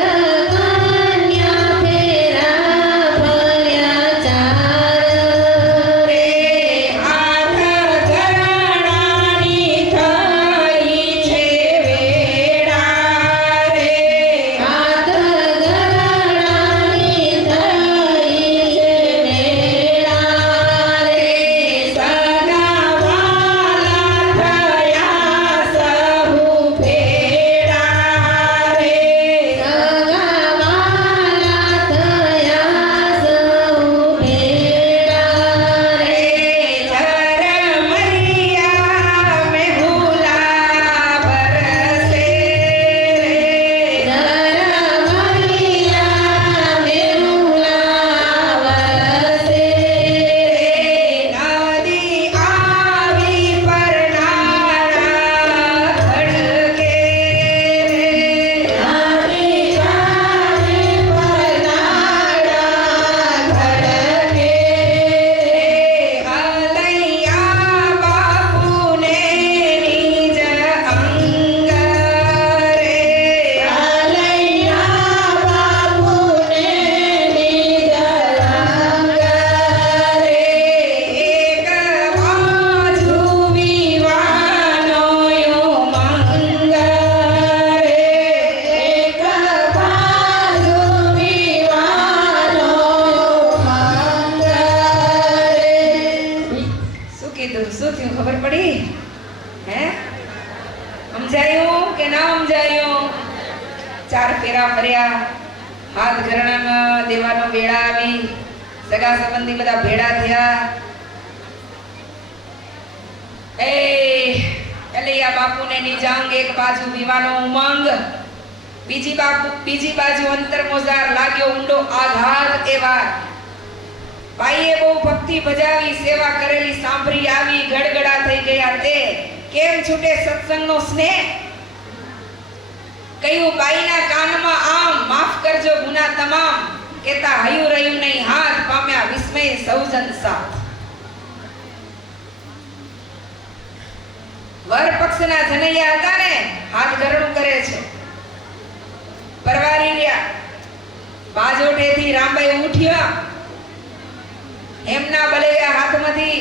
કન્યા ફેરા ફર્યા ચાર રે, હાથ ઘરણાની થઈ છે વેળા રે, હાથ ગરણાની થઈ છે મેળા રે, સગાવાલા થયા સહુ ફેરા રે, સગાવાલા થયા સૌ મેળા રે, ઝરમરિયા મેહુલા બરસે રે, ધરમરિયા મેહુલા વરસે રે, નદી આવી પરનાળા ખડકે રે, આવી આવી પરનાળા ધડકે રે, હલૈયા બાપુને નિજ અંગ રે, આલૈયા બાપુને નિજ રંગ રે, એક બાજુ વિવાનો ઉમંગ રે, એક બાજુ વિવાનો મંગ રે. શું કીધું? શું થયું? ખબર પડી? હે, સમજાયું કે ના સમજાયું? ચાર ફેરા ફર્યા, હાથ ઘરણામાં દેવાનો વેળા આવી, સગા સંબંધી બધા ભેળા થયા. એ કલૈયા બાપુને નિજાંગ એક બાજુ વિવાનો ઉમંગ, બીજી બાજુ અંતરમોજાર લાગ્યો ઊંડો આઘાત એવા. ભાઈએ બહુ ભક્તિ ભજાવી, સેવા કરેલી સાંભળી આવી, ગડગડા થઈ ગયા તે કેમ છૂટે સત્સંગનો સ્નેહ. કહ્યું બાઈના કાનમાં આમ, માફ કરજો ગુના તમામ, કેતા હયું રહ્યું નહીં હાથ, પામ્યા વિસ્મય સૌજન સાથ. વર પક્ષના જનૈયા હતા ને, હાથ ઘરણું કરે છે, પરવારી રહ્યા. બાજોટેથી રામબાઈ ઉઠ્યા, એમના બલેયા હાથમાંથી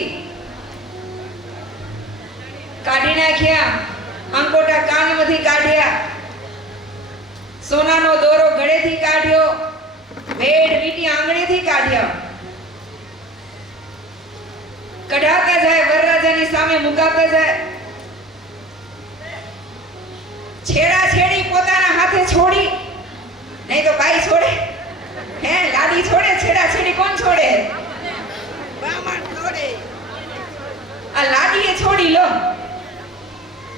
કાઢી નાખ્યા, અંકોટા કાનમાંથી કાઢ્યા, સોનાનો દોરો ગળેથી કાઢ્યો, ભેડ વીટી આંગળીથી કાઢ્યા. કઢાતા જાય, વરરાજાની સામે મુકાતા જાય. છેડા છેડી પોતાના હાથે છોડી, નહીં તો બાઈ છોડે? હે, લાડી છોડે? છેડા છેડી કોણ છોડે? આ લાડીએ છોડી લો.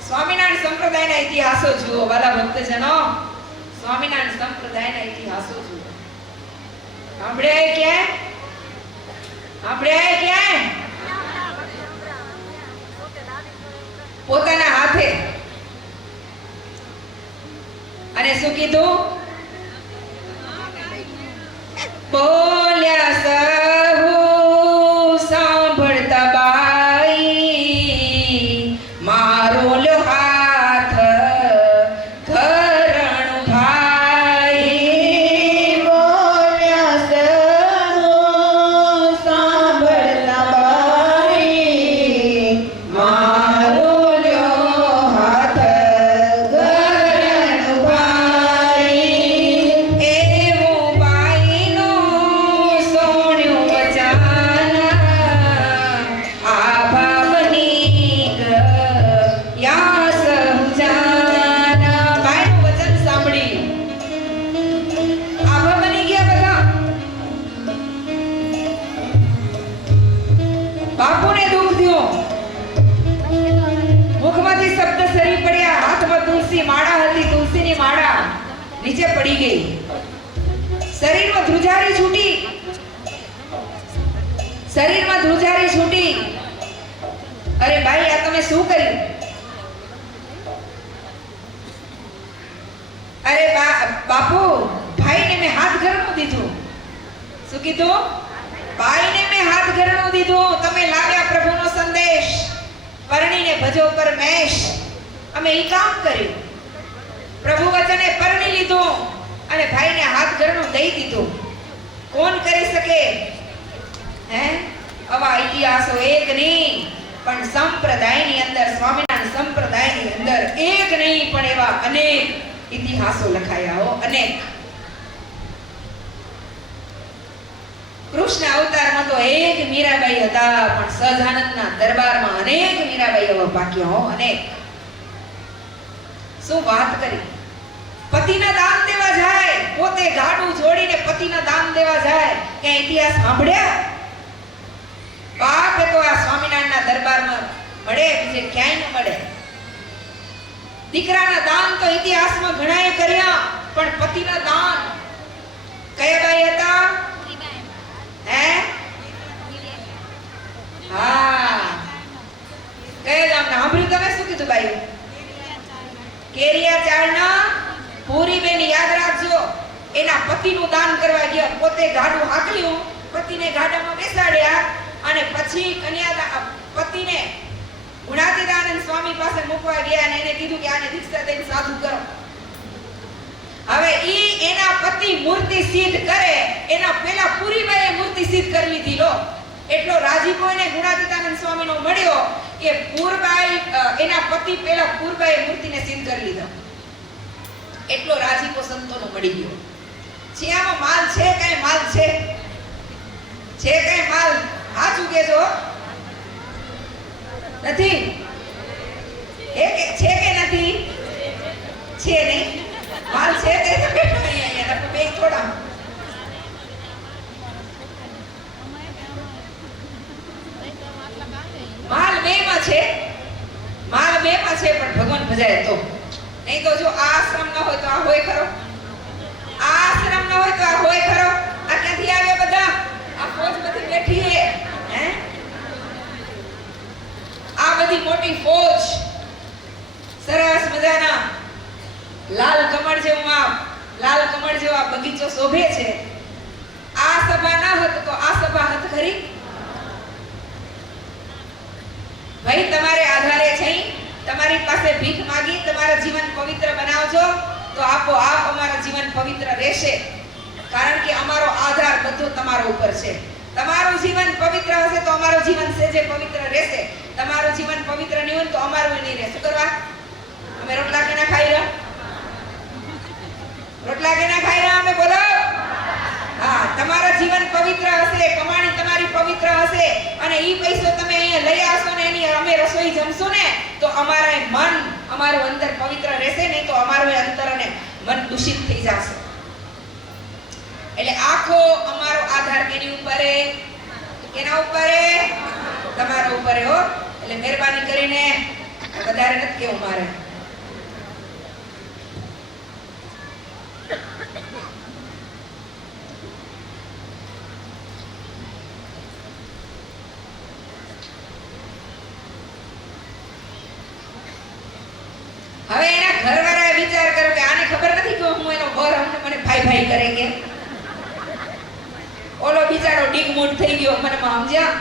સ્વામિનારાયણ સંપ્રદાયના ઇતિહાસો જુઓ વાલા ભક્તજનો, સ્વામિનારાયણ સંપ્રદાયના ઇતિહાસો જુઓ. આપણે ક્યાં પોતાના હાથે. અને શું કીધું? નીચે પડી ગઈ. શરીરમાં ધ્રુજારી છૂટી. શરીરમાં ધ્રુજારી છૂટી. અરે ભાઈ, આ તમે શું કર્યું? અરે બાપુ, ભાઈને મેં હાથ ઘરનું દીધું. શું કીધું? ભાઈને મેં હાથ ઘરનું દીધું. તમે લાવ્યા પ્રભુનો સંદેશ, પરણીને ભજો પરમેશ. અમે ઈ કામ કર્યું. પ્રભુ વચને પરણી લીધું અને ભાઈને હાથ ઘરનું દઈ દીધું. કોણ કરી શકે? હે, આવા ઇતિહાસો એક નહીં પણ સંપ્રદાયની અંદર, સ્વામિનારાયણ સંપ્રદાયની અંદર એક નહીં પણ એવા અનેક ઇતિહાસો લખાયા હો, અનેક. કૃષ્ણ અવતારમાં તો એક મીરાબાઈ હતા, પણ સહજાનંદના દરબારમાં અનેક મીરાબાઈ એવા બાક્યા હો, અનેક. શું વાત કરી! પતિના દાન દેવા જાય, પોતે ગાડું જોડીને પતિના દાન દેવા જાય. કે ઇતિહાસ સાંભળ્યા? બાપ તો આ સ્વામિનારાયણના દરબારમાં મળે, બીજે ક્યાંય ન મળે. દીકરાના દાન તો ઇતિહાસમાં ઘણાએ કર્યા, પણ પતિના દાન કયા બાઈ હતા? હે? હા, કયા ગામના? સાંભળ્યું તમે? શું કીધું બાઈ? કેરિયા ચાળના પૂરીબેન. યાદ રાખજો, એના પતિનું દાન કરવા ગયા. પોતે ગાડું હાંકલ્યું, પતિને ગાડામાં બેસાડ્યા અને પછી કન્યાદાન પતિને ગુણાતીતાનંદ સ્વામી પાસે મૂકવા ગયા અને એને કીધું કે આને દીક્ષા દઈને સાધુ કરો. હવે ઈ એના પતિ મૂર્તિ સિદ્ધ કરે એના પહેલા પૂરીબાઈએ મૂર્તિ સિદ્ધ કરી લીધી. લો, એટલો રાજીપો એને ગુણાતીતાનંદ સ્વામીનો મળ્યો કે પૂરબાઈ એના પતિ પહેલા પૂરબાઈએ મૂર્તિને સિદ્ધ કરી લીધો. એટલો રાજીપો સંતોનો મળી ગયો. છે આમાં માલ છે? કઈ માલ છે? છે કઈ માલ? સાચું કેજો. નથી? છે કે નથી? છે નહીં? માલ છે તે તો બેઠો અહીંયા બે થોડા. માલ બેમાં છે, માલ બેમાં છે, પણ ભગવાન ભજાય તો. નહીં તો જો આ આશ્રમ ન હોય તો આ હોય ખરો? આ આશ્રમ ન હોય તો આ હોય ખરો? આ ક્યાંથી આવ્યા બધા? આ ફોજ બધી બેઠી હે, હે? આ બધી મોટી ફોજ, સરસ મજાના લાલ કમળ જેવા બગીચો શોભે છે. આ સભા ના હોત તો આ સભા હત ખરી? ભાઈ, તમારે આધારે છે, તમારી પાસે ભીખ માંગી તમારા જીવન પવિત્ર બનાવજો તો આપોઆપ અમારા જીવન પવિત્ર રહેશે. કારણ કે અમારો આધાર બધો તમારો ઉપર છે. તમારું જીવન પવિત્ર હશે તો અમારું જીવન સેજે પવિત્ર રહેશે. તમારું જીવન પવિત્ર નહીં હોય તો અમારું નહીં રહે. શું કરવા? અમે રોટલા કેના ખાઈ રહ્યા? રોટલા કેના ખાઈ રહ્યા અમે? બોલો. હા, તમારા જીવન પવિત્ર હશે, કમાણી તમારી પવિત્ર હશે અને ઈ પૈસો તમે અહીંયા લઈ આવશો ને એની અમે રસોઈ જમશો ને તો અમારા મન, અમારું અંતર પવિત્ર રહેશે. નહીં તો અમારું અંતર અને મન દૂષિત થઈ જશે. એટલે આખો અમારો આધાર કેની ઉપર હે? કેના ઉપર હે? તમારા ઉપર હે હો. એટલે મહેરબાની કરીને વધારે નથી કેવું મારે. હવે એના ઘરવાળાએ વિચાર કર્યો કે આને ખબર નથી કે હું એનો વર હું મને ભાઈ ભાઈ કરેંગે. ઓલો બિચારો ડીગમૂડ થઈ ગયો મનમાં, સમજ્યા?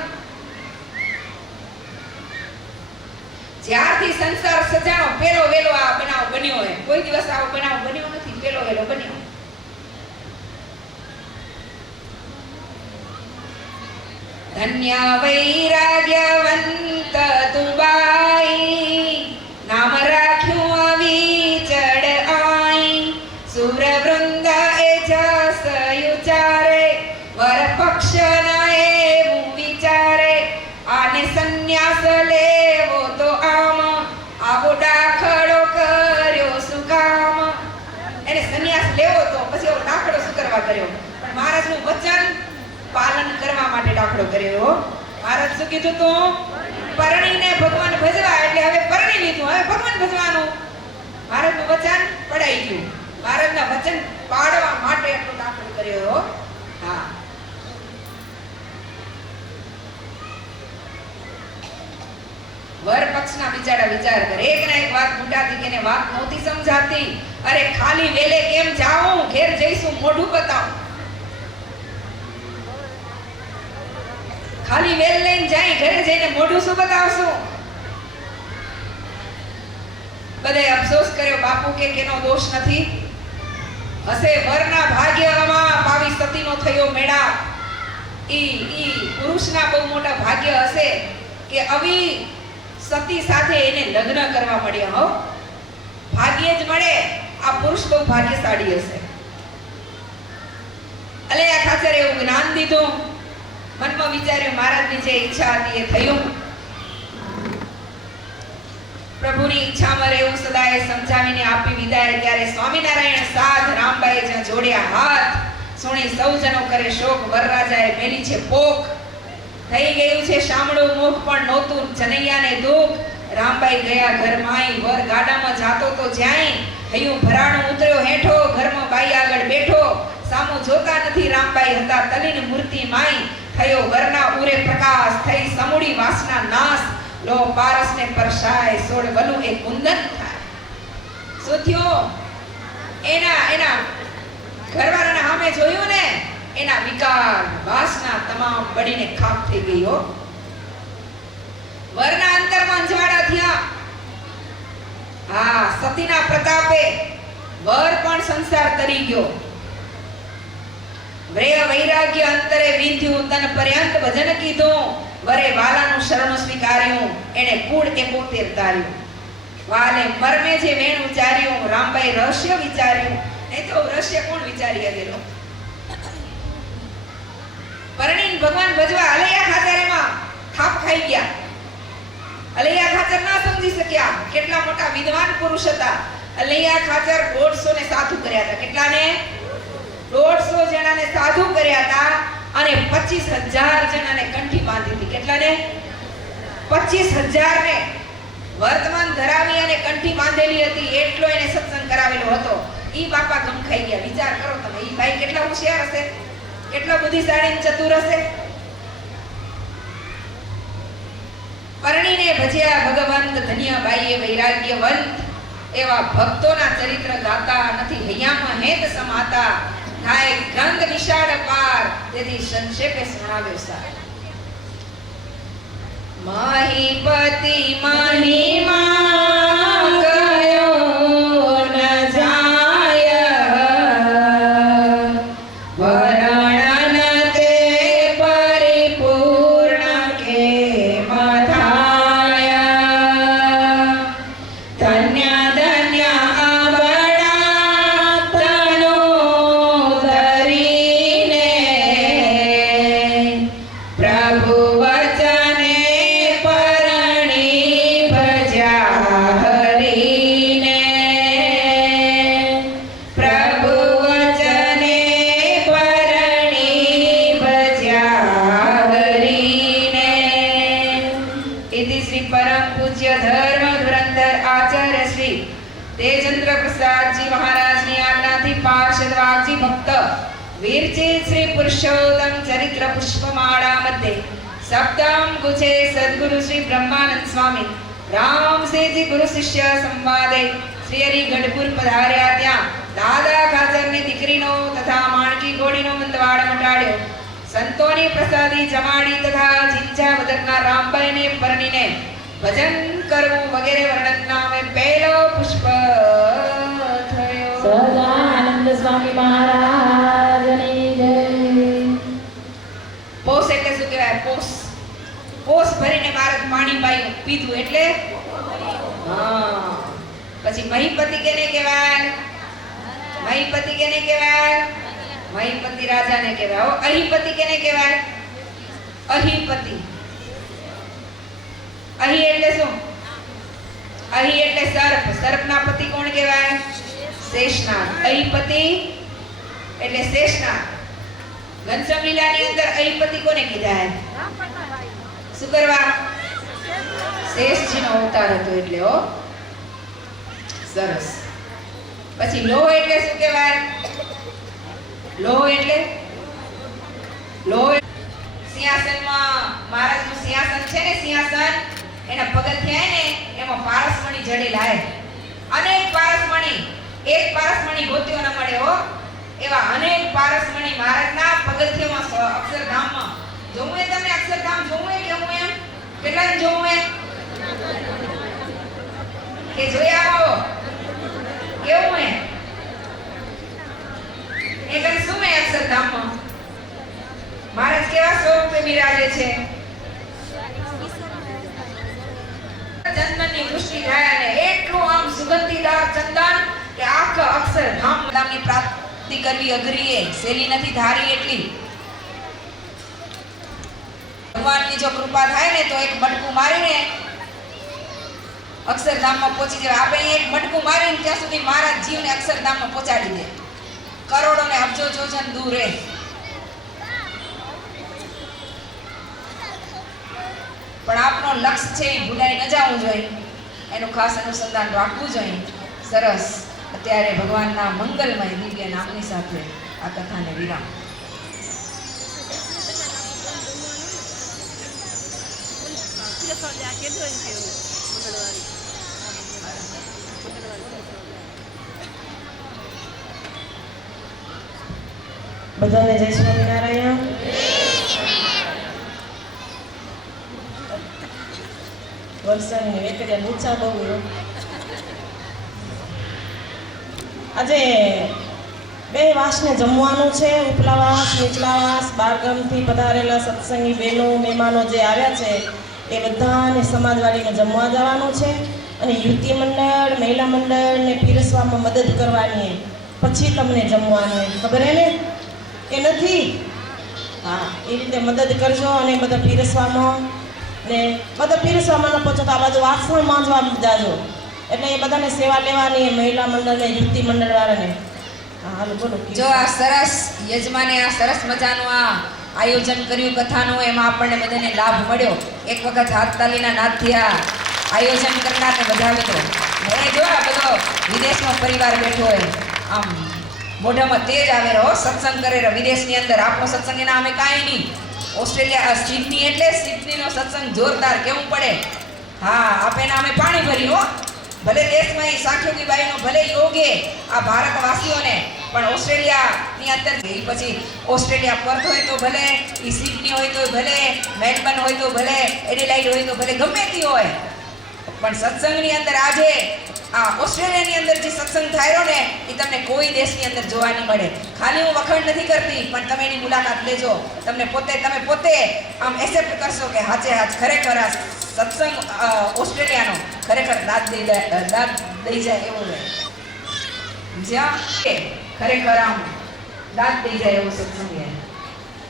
જ્યારથી સંસાર સજાણો પેલો વેલો આ બનાવ બન્યો હોય. કોઈ દિવસ આવો બનાવ બન્યો નથી, પેલો વેલો બન્યો. ધન્ય વૈરાગ્યવંત તુબાઈ, નામ રાખ્યું અવિચળ આઈ. સુર વૃંદ એ જસ યુચારે, વર પક્ષ ના એવું વિચારે. આને સંન્યાસ લેવો તો આમ, આવો દાખલો કર્યો શું કામ. એને સંન્યાસ લેવો તો પછી એવો દાખલો શું કરવા કર્યો? પણ મહારાજનું વચન પાલન કરવા માટે દાખલો કર્યો. મહારાજ શું કીધું તું? પરણીને ભગવાન ભજવા. એટલે હવે પરણી લીધું, હવે ભગવાન ભજવાનું. મહારાજનું વચન પડાઈ ગયું. મહારાજના વચન પાડવા માટે આટલો દાખલ કર્યો. હા, વર પક્ષના બિચારા વિચાર કરે, એક ના એક વાત મૂટાતી કે એને વાત નહોતી સમજાતી. અરે ખાલી વેલે કેમ જાઉં, ઘેર જઈશું મોઢું બતાવું. ખાલી વેલ લઈને જાય, ઘરે જઈને મોઢું શું બતાવશું? બધાય અફસોસ કર્યો. બાપુ કે કેનો દોષ નથી, હશે વરના ભાગ્યમાં પાવી સતીનો થયો મેળા. ઈ પુરુષના બહુ મોટા ભાગ્ય હશે કે આવી સતી સાથે એને લગ્ન કરવા મળ્યા. હો, ભાગ્ય જ મળે. આ પુરુષ બહુ ભાગ્યશાળી હશે. અલે આ ખાચર એવું જ્ઞાન દીધું, મનમાં વિચાર્યું મહારાજની જે ઈચ્છા હતી એ થયું. પ્રભુની ઈચ્છામાં રહેવું સદાય સમજાવીને આપી વિદાય. ત્યારે સ્વામિનારાયણ સાધ રામબાઈએ જ્યાં જોડ્યા હાથ, સુણી સૌ જનો કરે શોક. વરરાજાએ મેલી છે પોક, થઈ ગયું છે શામળું મુખ પણ નહોતું જનૈયાને દુઃખ. રામબાઈ ગયા ઘરમાંય, વર ગાડામાં જાતો તો જ્યાંય. હૈયું ભરાણું ઉતર્યો હેઠો, ઘરમાં બાઈ આગળ બેઠો. સામું જોતા નથી રામબાઈ હતા તલીન મૂર્તિ માઈ. થયો વરના ઉરે પ્રકાશ, થઈ સમૂડી વાસના નાશ. લો પારસને પરસાય, સોળ વનું એ કુંદન થાય. શું થયું? એના ઘરવાળાના સામે જોયું ને, એના વિકાર વાસના તમામ બળીને ખાક થઈ ગઈ. હો, વરના અંતરમાં અંજવાળા થયા. હા, સતીના પ્રતાપે વર પણ સંસાર તરી ગયો. વ્રેય વૈરાગ્ય અંતરે વિંધ્યું, તન પર્યંત ભજન કીધું. વરે વાલાનું શરણ સ્વીકાર્યું, એને કુળ 71 તાર્યું. વાલે મર્મે જે વેણ ઉચાર્યું, રામબાઈ રહસ્ય વિચાર્યું. નહીં તો રહસ્ય કોણ વિચારી ગયેલો? પરણીન ભગવાન ભજવા અલૈયા ખાચરેમાં થાપ ખાઈ ગયા. અલૈયા ખાચર ના સમજી શક્યા કેટલા મોટા વિદ્વાન પુરુષ હતા. અલૈયા ખાચર 150 ને સાધુ કર્યા હતા. કેટલાને? 150 જણાને સાધુ કર્યા હતા અને 25,000 જણાને કંઠી બાંધી હતી. કેટલાને? 25,000 ને વર્તમાન ધરાવી અને કંઠી બાંધેલી હતી. એટલો એને સત્સંગ કરાવેલો હતો. ઈ બાપા ગમ ખાઈ ગયા. વિચાર કરો તમે, ઈ ભાઈ કેટલા હોશિયાર હશે, કેટલો બુદ્ધિશાળી ચતુર હશે. પરણીને ભજ્યા ભગવંત, ધન્ય બાઈએ વૈરાગ્યવંત. એવા ભક્તોના ચરિત્ર ગાતા, નથી હૈયામાં હેત સમાતા. થાય ગ્રંથ વિશાળ પાર, તેથી સંક્ષેપે સુણાવ્યો સાર. મહીપતિ મહિમા ગયો ન જાય, વર્ણન તે પરિપૂર્ણ કેમ થાય. ધન્ય ધન્ય આવડા તનો ધરીને, પ્રભુ વચને પરણી ભજ્યા હરીને. પ્રભુ વચને પરણી ભજ્યા હરીને. ઇતિ શ્રી પરમ પૂજ્ય ધર્મ ધુરંધર આચાર્ય શ્રી તેજેન્દ્ર પ્રસાદજી મહારાજની આજ્ઞાથી પાર્ષદ વાગજી ભક્ત વીરચિત શ્રી પુરુષોત્તમ ચરિત્ર પુષ્પમાળા મધ્યે સપ્તમ ગુજે સદગુરુ શ્રી બ્રહ્માનંદ સ્વામી રામસેજી ગુરુ શિષ્ય સંવાદે શ્રી હરિ ગઢપુર પધાર્યા. ત્યાં દાદા ખાચરની દીકરીનો તથા માણકી ઘોડીનો મંદવાડ મટાડ્યો. સંતોની પ્રસાદી જમાડી તથા જીંજા વદનના રામબાઈને પરણીને ભજન કરવું વગેરે વર્ણન નામે પહેલો પુષ્પ થયો. સદાનંદ સ્વામી મહારાજની જય. પોસ એટલે શું કહેવાય? પોસ. પોસ ભરીને મહારાજ પાણી પાયું પીધું એટલે હા. પછી મહીપતિ કેને કહેવાય? મહીપતિ કેને કહેવાય? મહીપતિ રાજાને કહેવાય. હો, અહીપતિ કેને કહેવાય? અહીપતિ. અહી એટલે શું? અહી એટલે સર્પ. સર્પના પતિ કોણ કહેવાય? શેષનાગ. અહીપતિ એટલે શેષનાગ. ઘનશ્યામ લીલાની અંદર અહીપતિ કોને કીધા? શું કરવા? શેષજીનો અવતાર હતો એટલે. હો, સરસ. પછી લોહ એટલે શું કહેવાય? લોહ એટલે સિંહાસનમાં મહારાજનું સિંહાસન છે ને, સિંહાસન એના પગથિયા ને એમાં પારસમણી જડેલા હે. અનેક પારસમણી, એક પારસમણી ગોત્યો ન મળે હો, એવા અનેક પારસમણી મહારાજના પગથિયામાં અક્ષરધામમાં. જોવું હે તમને અક્ષરધામ? જોવું હે કેવું એમ? કેટલાને જોવું હે કે જોઈ આવો? કેવું હે? એકન શું હે અક્ષરધામમાં? મહારાજ કેવા સ્વરૂપે બિરાજે છે? ચંદનની વૃષ્ટિ થાય અને એટલું આમ સુગંધીદાર ચંદન કે આખા અક્ષરધામ નામની પ્રાપ્તિ કરવી અઘરી છે, સહેલી નથી, ધારી એટલી. ભગવાનની જો કૃપા થાય ને તો એક મટકું મારીને અક્ષરધામમાં પહોંચી જાય. આપણે એક મટકું મારીને ત્યાં સુધી મહારાજ જીવને અક્ષરધામમાં પહોંચાડી દે. કરોડો ને અબજો જોજન દૂર રહે. પણ આપનો લક્ષ્ય છે એ ભૂલાઈ ન જવું જોઈએ, એનું ખાસ અનુસંધાન રાખવું જોઈએ. સરસ. અત્યારે ભગવાનના મંગલમય દિવ્ય નામની સાથે આ કથાને વિરામ. બધાને જય સ્વામિનારાયણ. વરસાદની વેકરિયા ઊંચા બહુ. આજે બે વાસને જમવાનું છે. ઉપલા વાસ, નીચલા વાસ, બારગામથી પધારેલા સત્સંગી બહેનો, મહેમાનો જે આવ્યા છે એ બધાને સમાજવાડીમાં જમવા જવાનું છે. અને યુવતી મંડળ, મહિલા મંડળને પીરસવામાં મદદ કરવાની, પછી તમને જમવાનું. ખબર હે ને કે નથી? હા, એ રીતે મદદ કરજો. અને બધા પીરસવામાં ને બધા પીરસવામાં ન પહોંચો તો આ બાજુ વાસણ માંજવા જાજો. એટલે એ બધાને સેવા લેવાની, મહિલા મંડળને, યુવતી મંડળ વાળાને. હા, હાલો બોલો. જો આ સરસ યજમાને આ સરસ મજાનું આ આયોજન કર્યું કથાનું, એમાં આપણને બધાને લાભ મળ્યો. એક વખત હાથ તાલીના નાદથી આ આયોજન કરનારને વધાવી દો. મને જો આ બધો વિદેશનો પરિવાર બેઠો હોય, આમ મોઢામાં તેજ આવે રહો, સત્સંગ કરે રહો વિદેશની અંદર. આપણો સત્સંગ એના અમે કાંઈ નહીં. ઓસ્ટ્રેલિયા સિડની એટલે સિડનીનો સત્સંગ જોરદાર કેવું પડે. હા, આપેના અમે પાણી ભર્યું હો. ભલે દેશમાં એ સાખ્યોગી બાઈનો ભલે યોગે આ ભારતવાસીઓને, પણ ઓસ્ટ્રેલિયાની અંદર ગઈ પછી ઓસ્ટ્રેલિયા પર્થ હોય તો ભલે, એ સિડની હોય તો ભલે, મેલબર્ન હોય તો ભલે, એડિલાઇડ હોય તો ભલે, ગમે તે હોય, પણ સત્સંગની અંદર આજે આ ઓસ્ટ્રેલિયાની અંદર જે સત્સંગ થાય ને એ તમને કોઈ દેશની અંદર જોવા નહીં મળે. ખાલી હું વખાણ નથી કરતી, પણ તમે એની મુલાકાત લેજો. તમે પોતે આમ એક્સેપ્ટ કરશો કે હાચે હાચ ખરેખર આ સત્સંગ ઓસ્ટ્રેલિયાનો ખરેખર દાદ દઈ જાય એવું રહે. જ્યાં ખરેખર આમ દાદ દઈ જાય એવું સત્સંગ.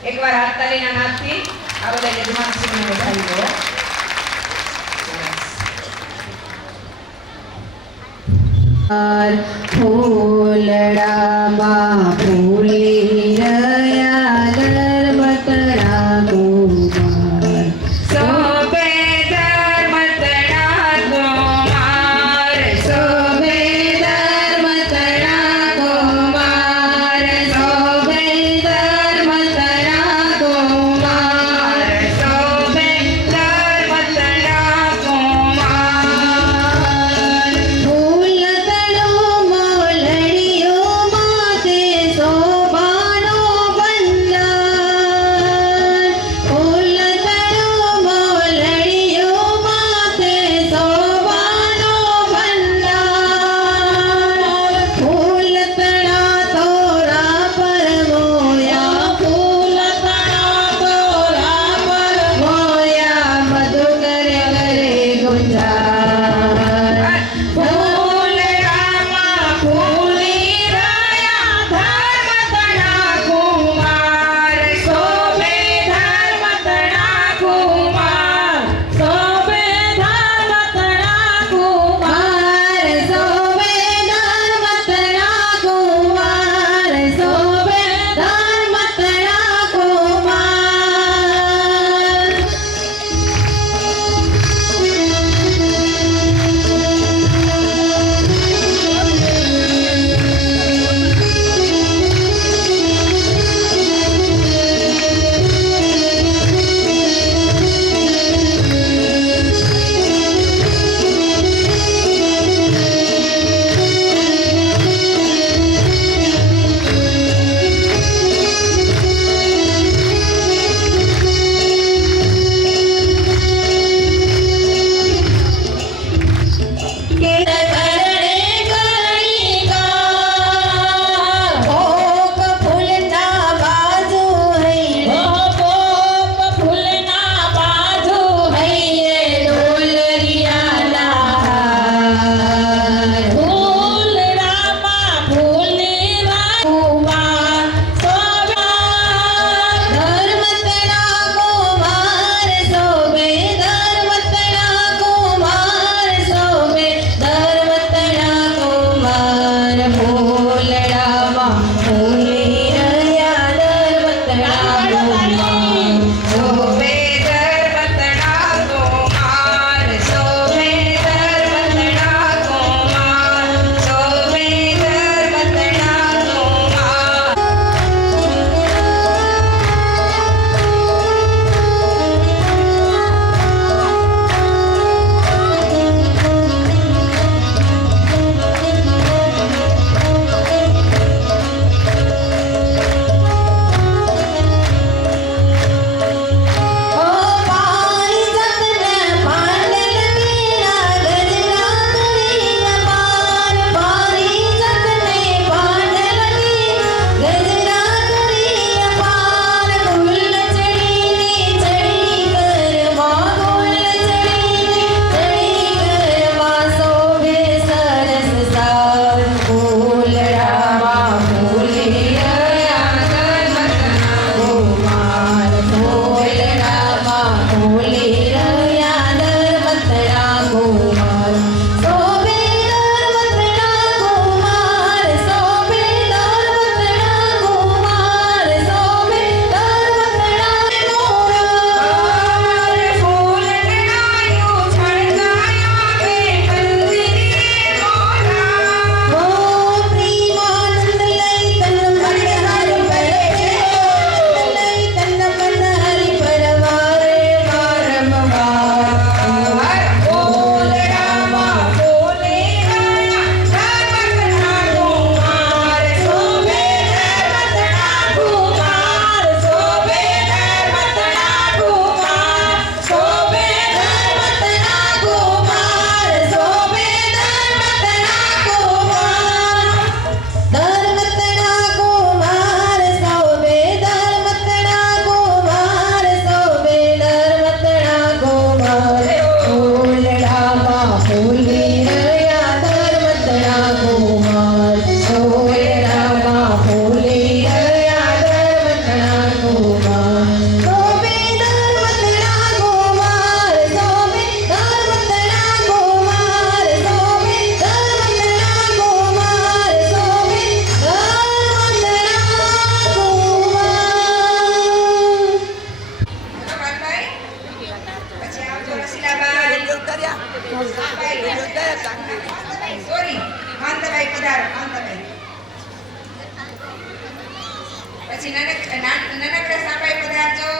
એકવાર હાથ તાલીના નાદથી આ બધા યજમાનશ્રીને વધારી દો. ફૂલડામાં ફૂલી રહ્યા ધર્મતરા કુમાર. સોબે ધર્મતરા કુમાર, સોબે ધર્મતરા કુમાર, સોબે ધર્મતરા કુમાર, સોબે ધર્મતરા કુમાર. ફૂલ તળો મોલડીઓ માથે શોભા સોરી, કાંતાબાઈ પધારો, કાંતાબાઈ. પછી નાનકડા સાંભાઈ પધારજો.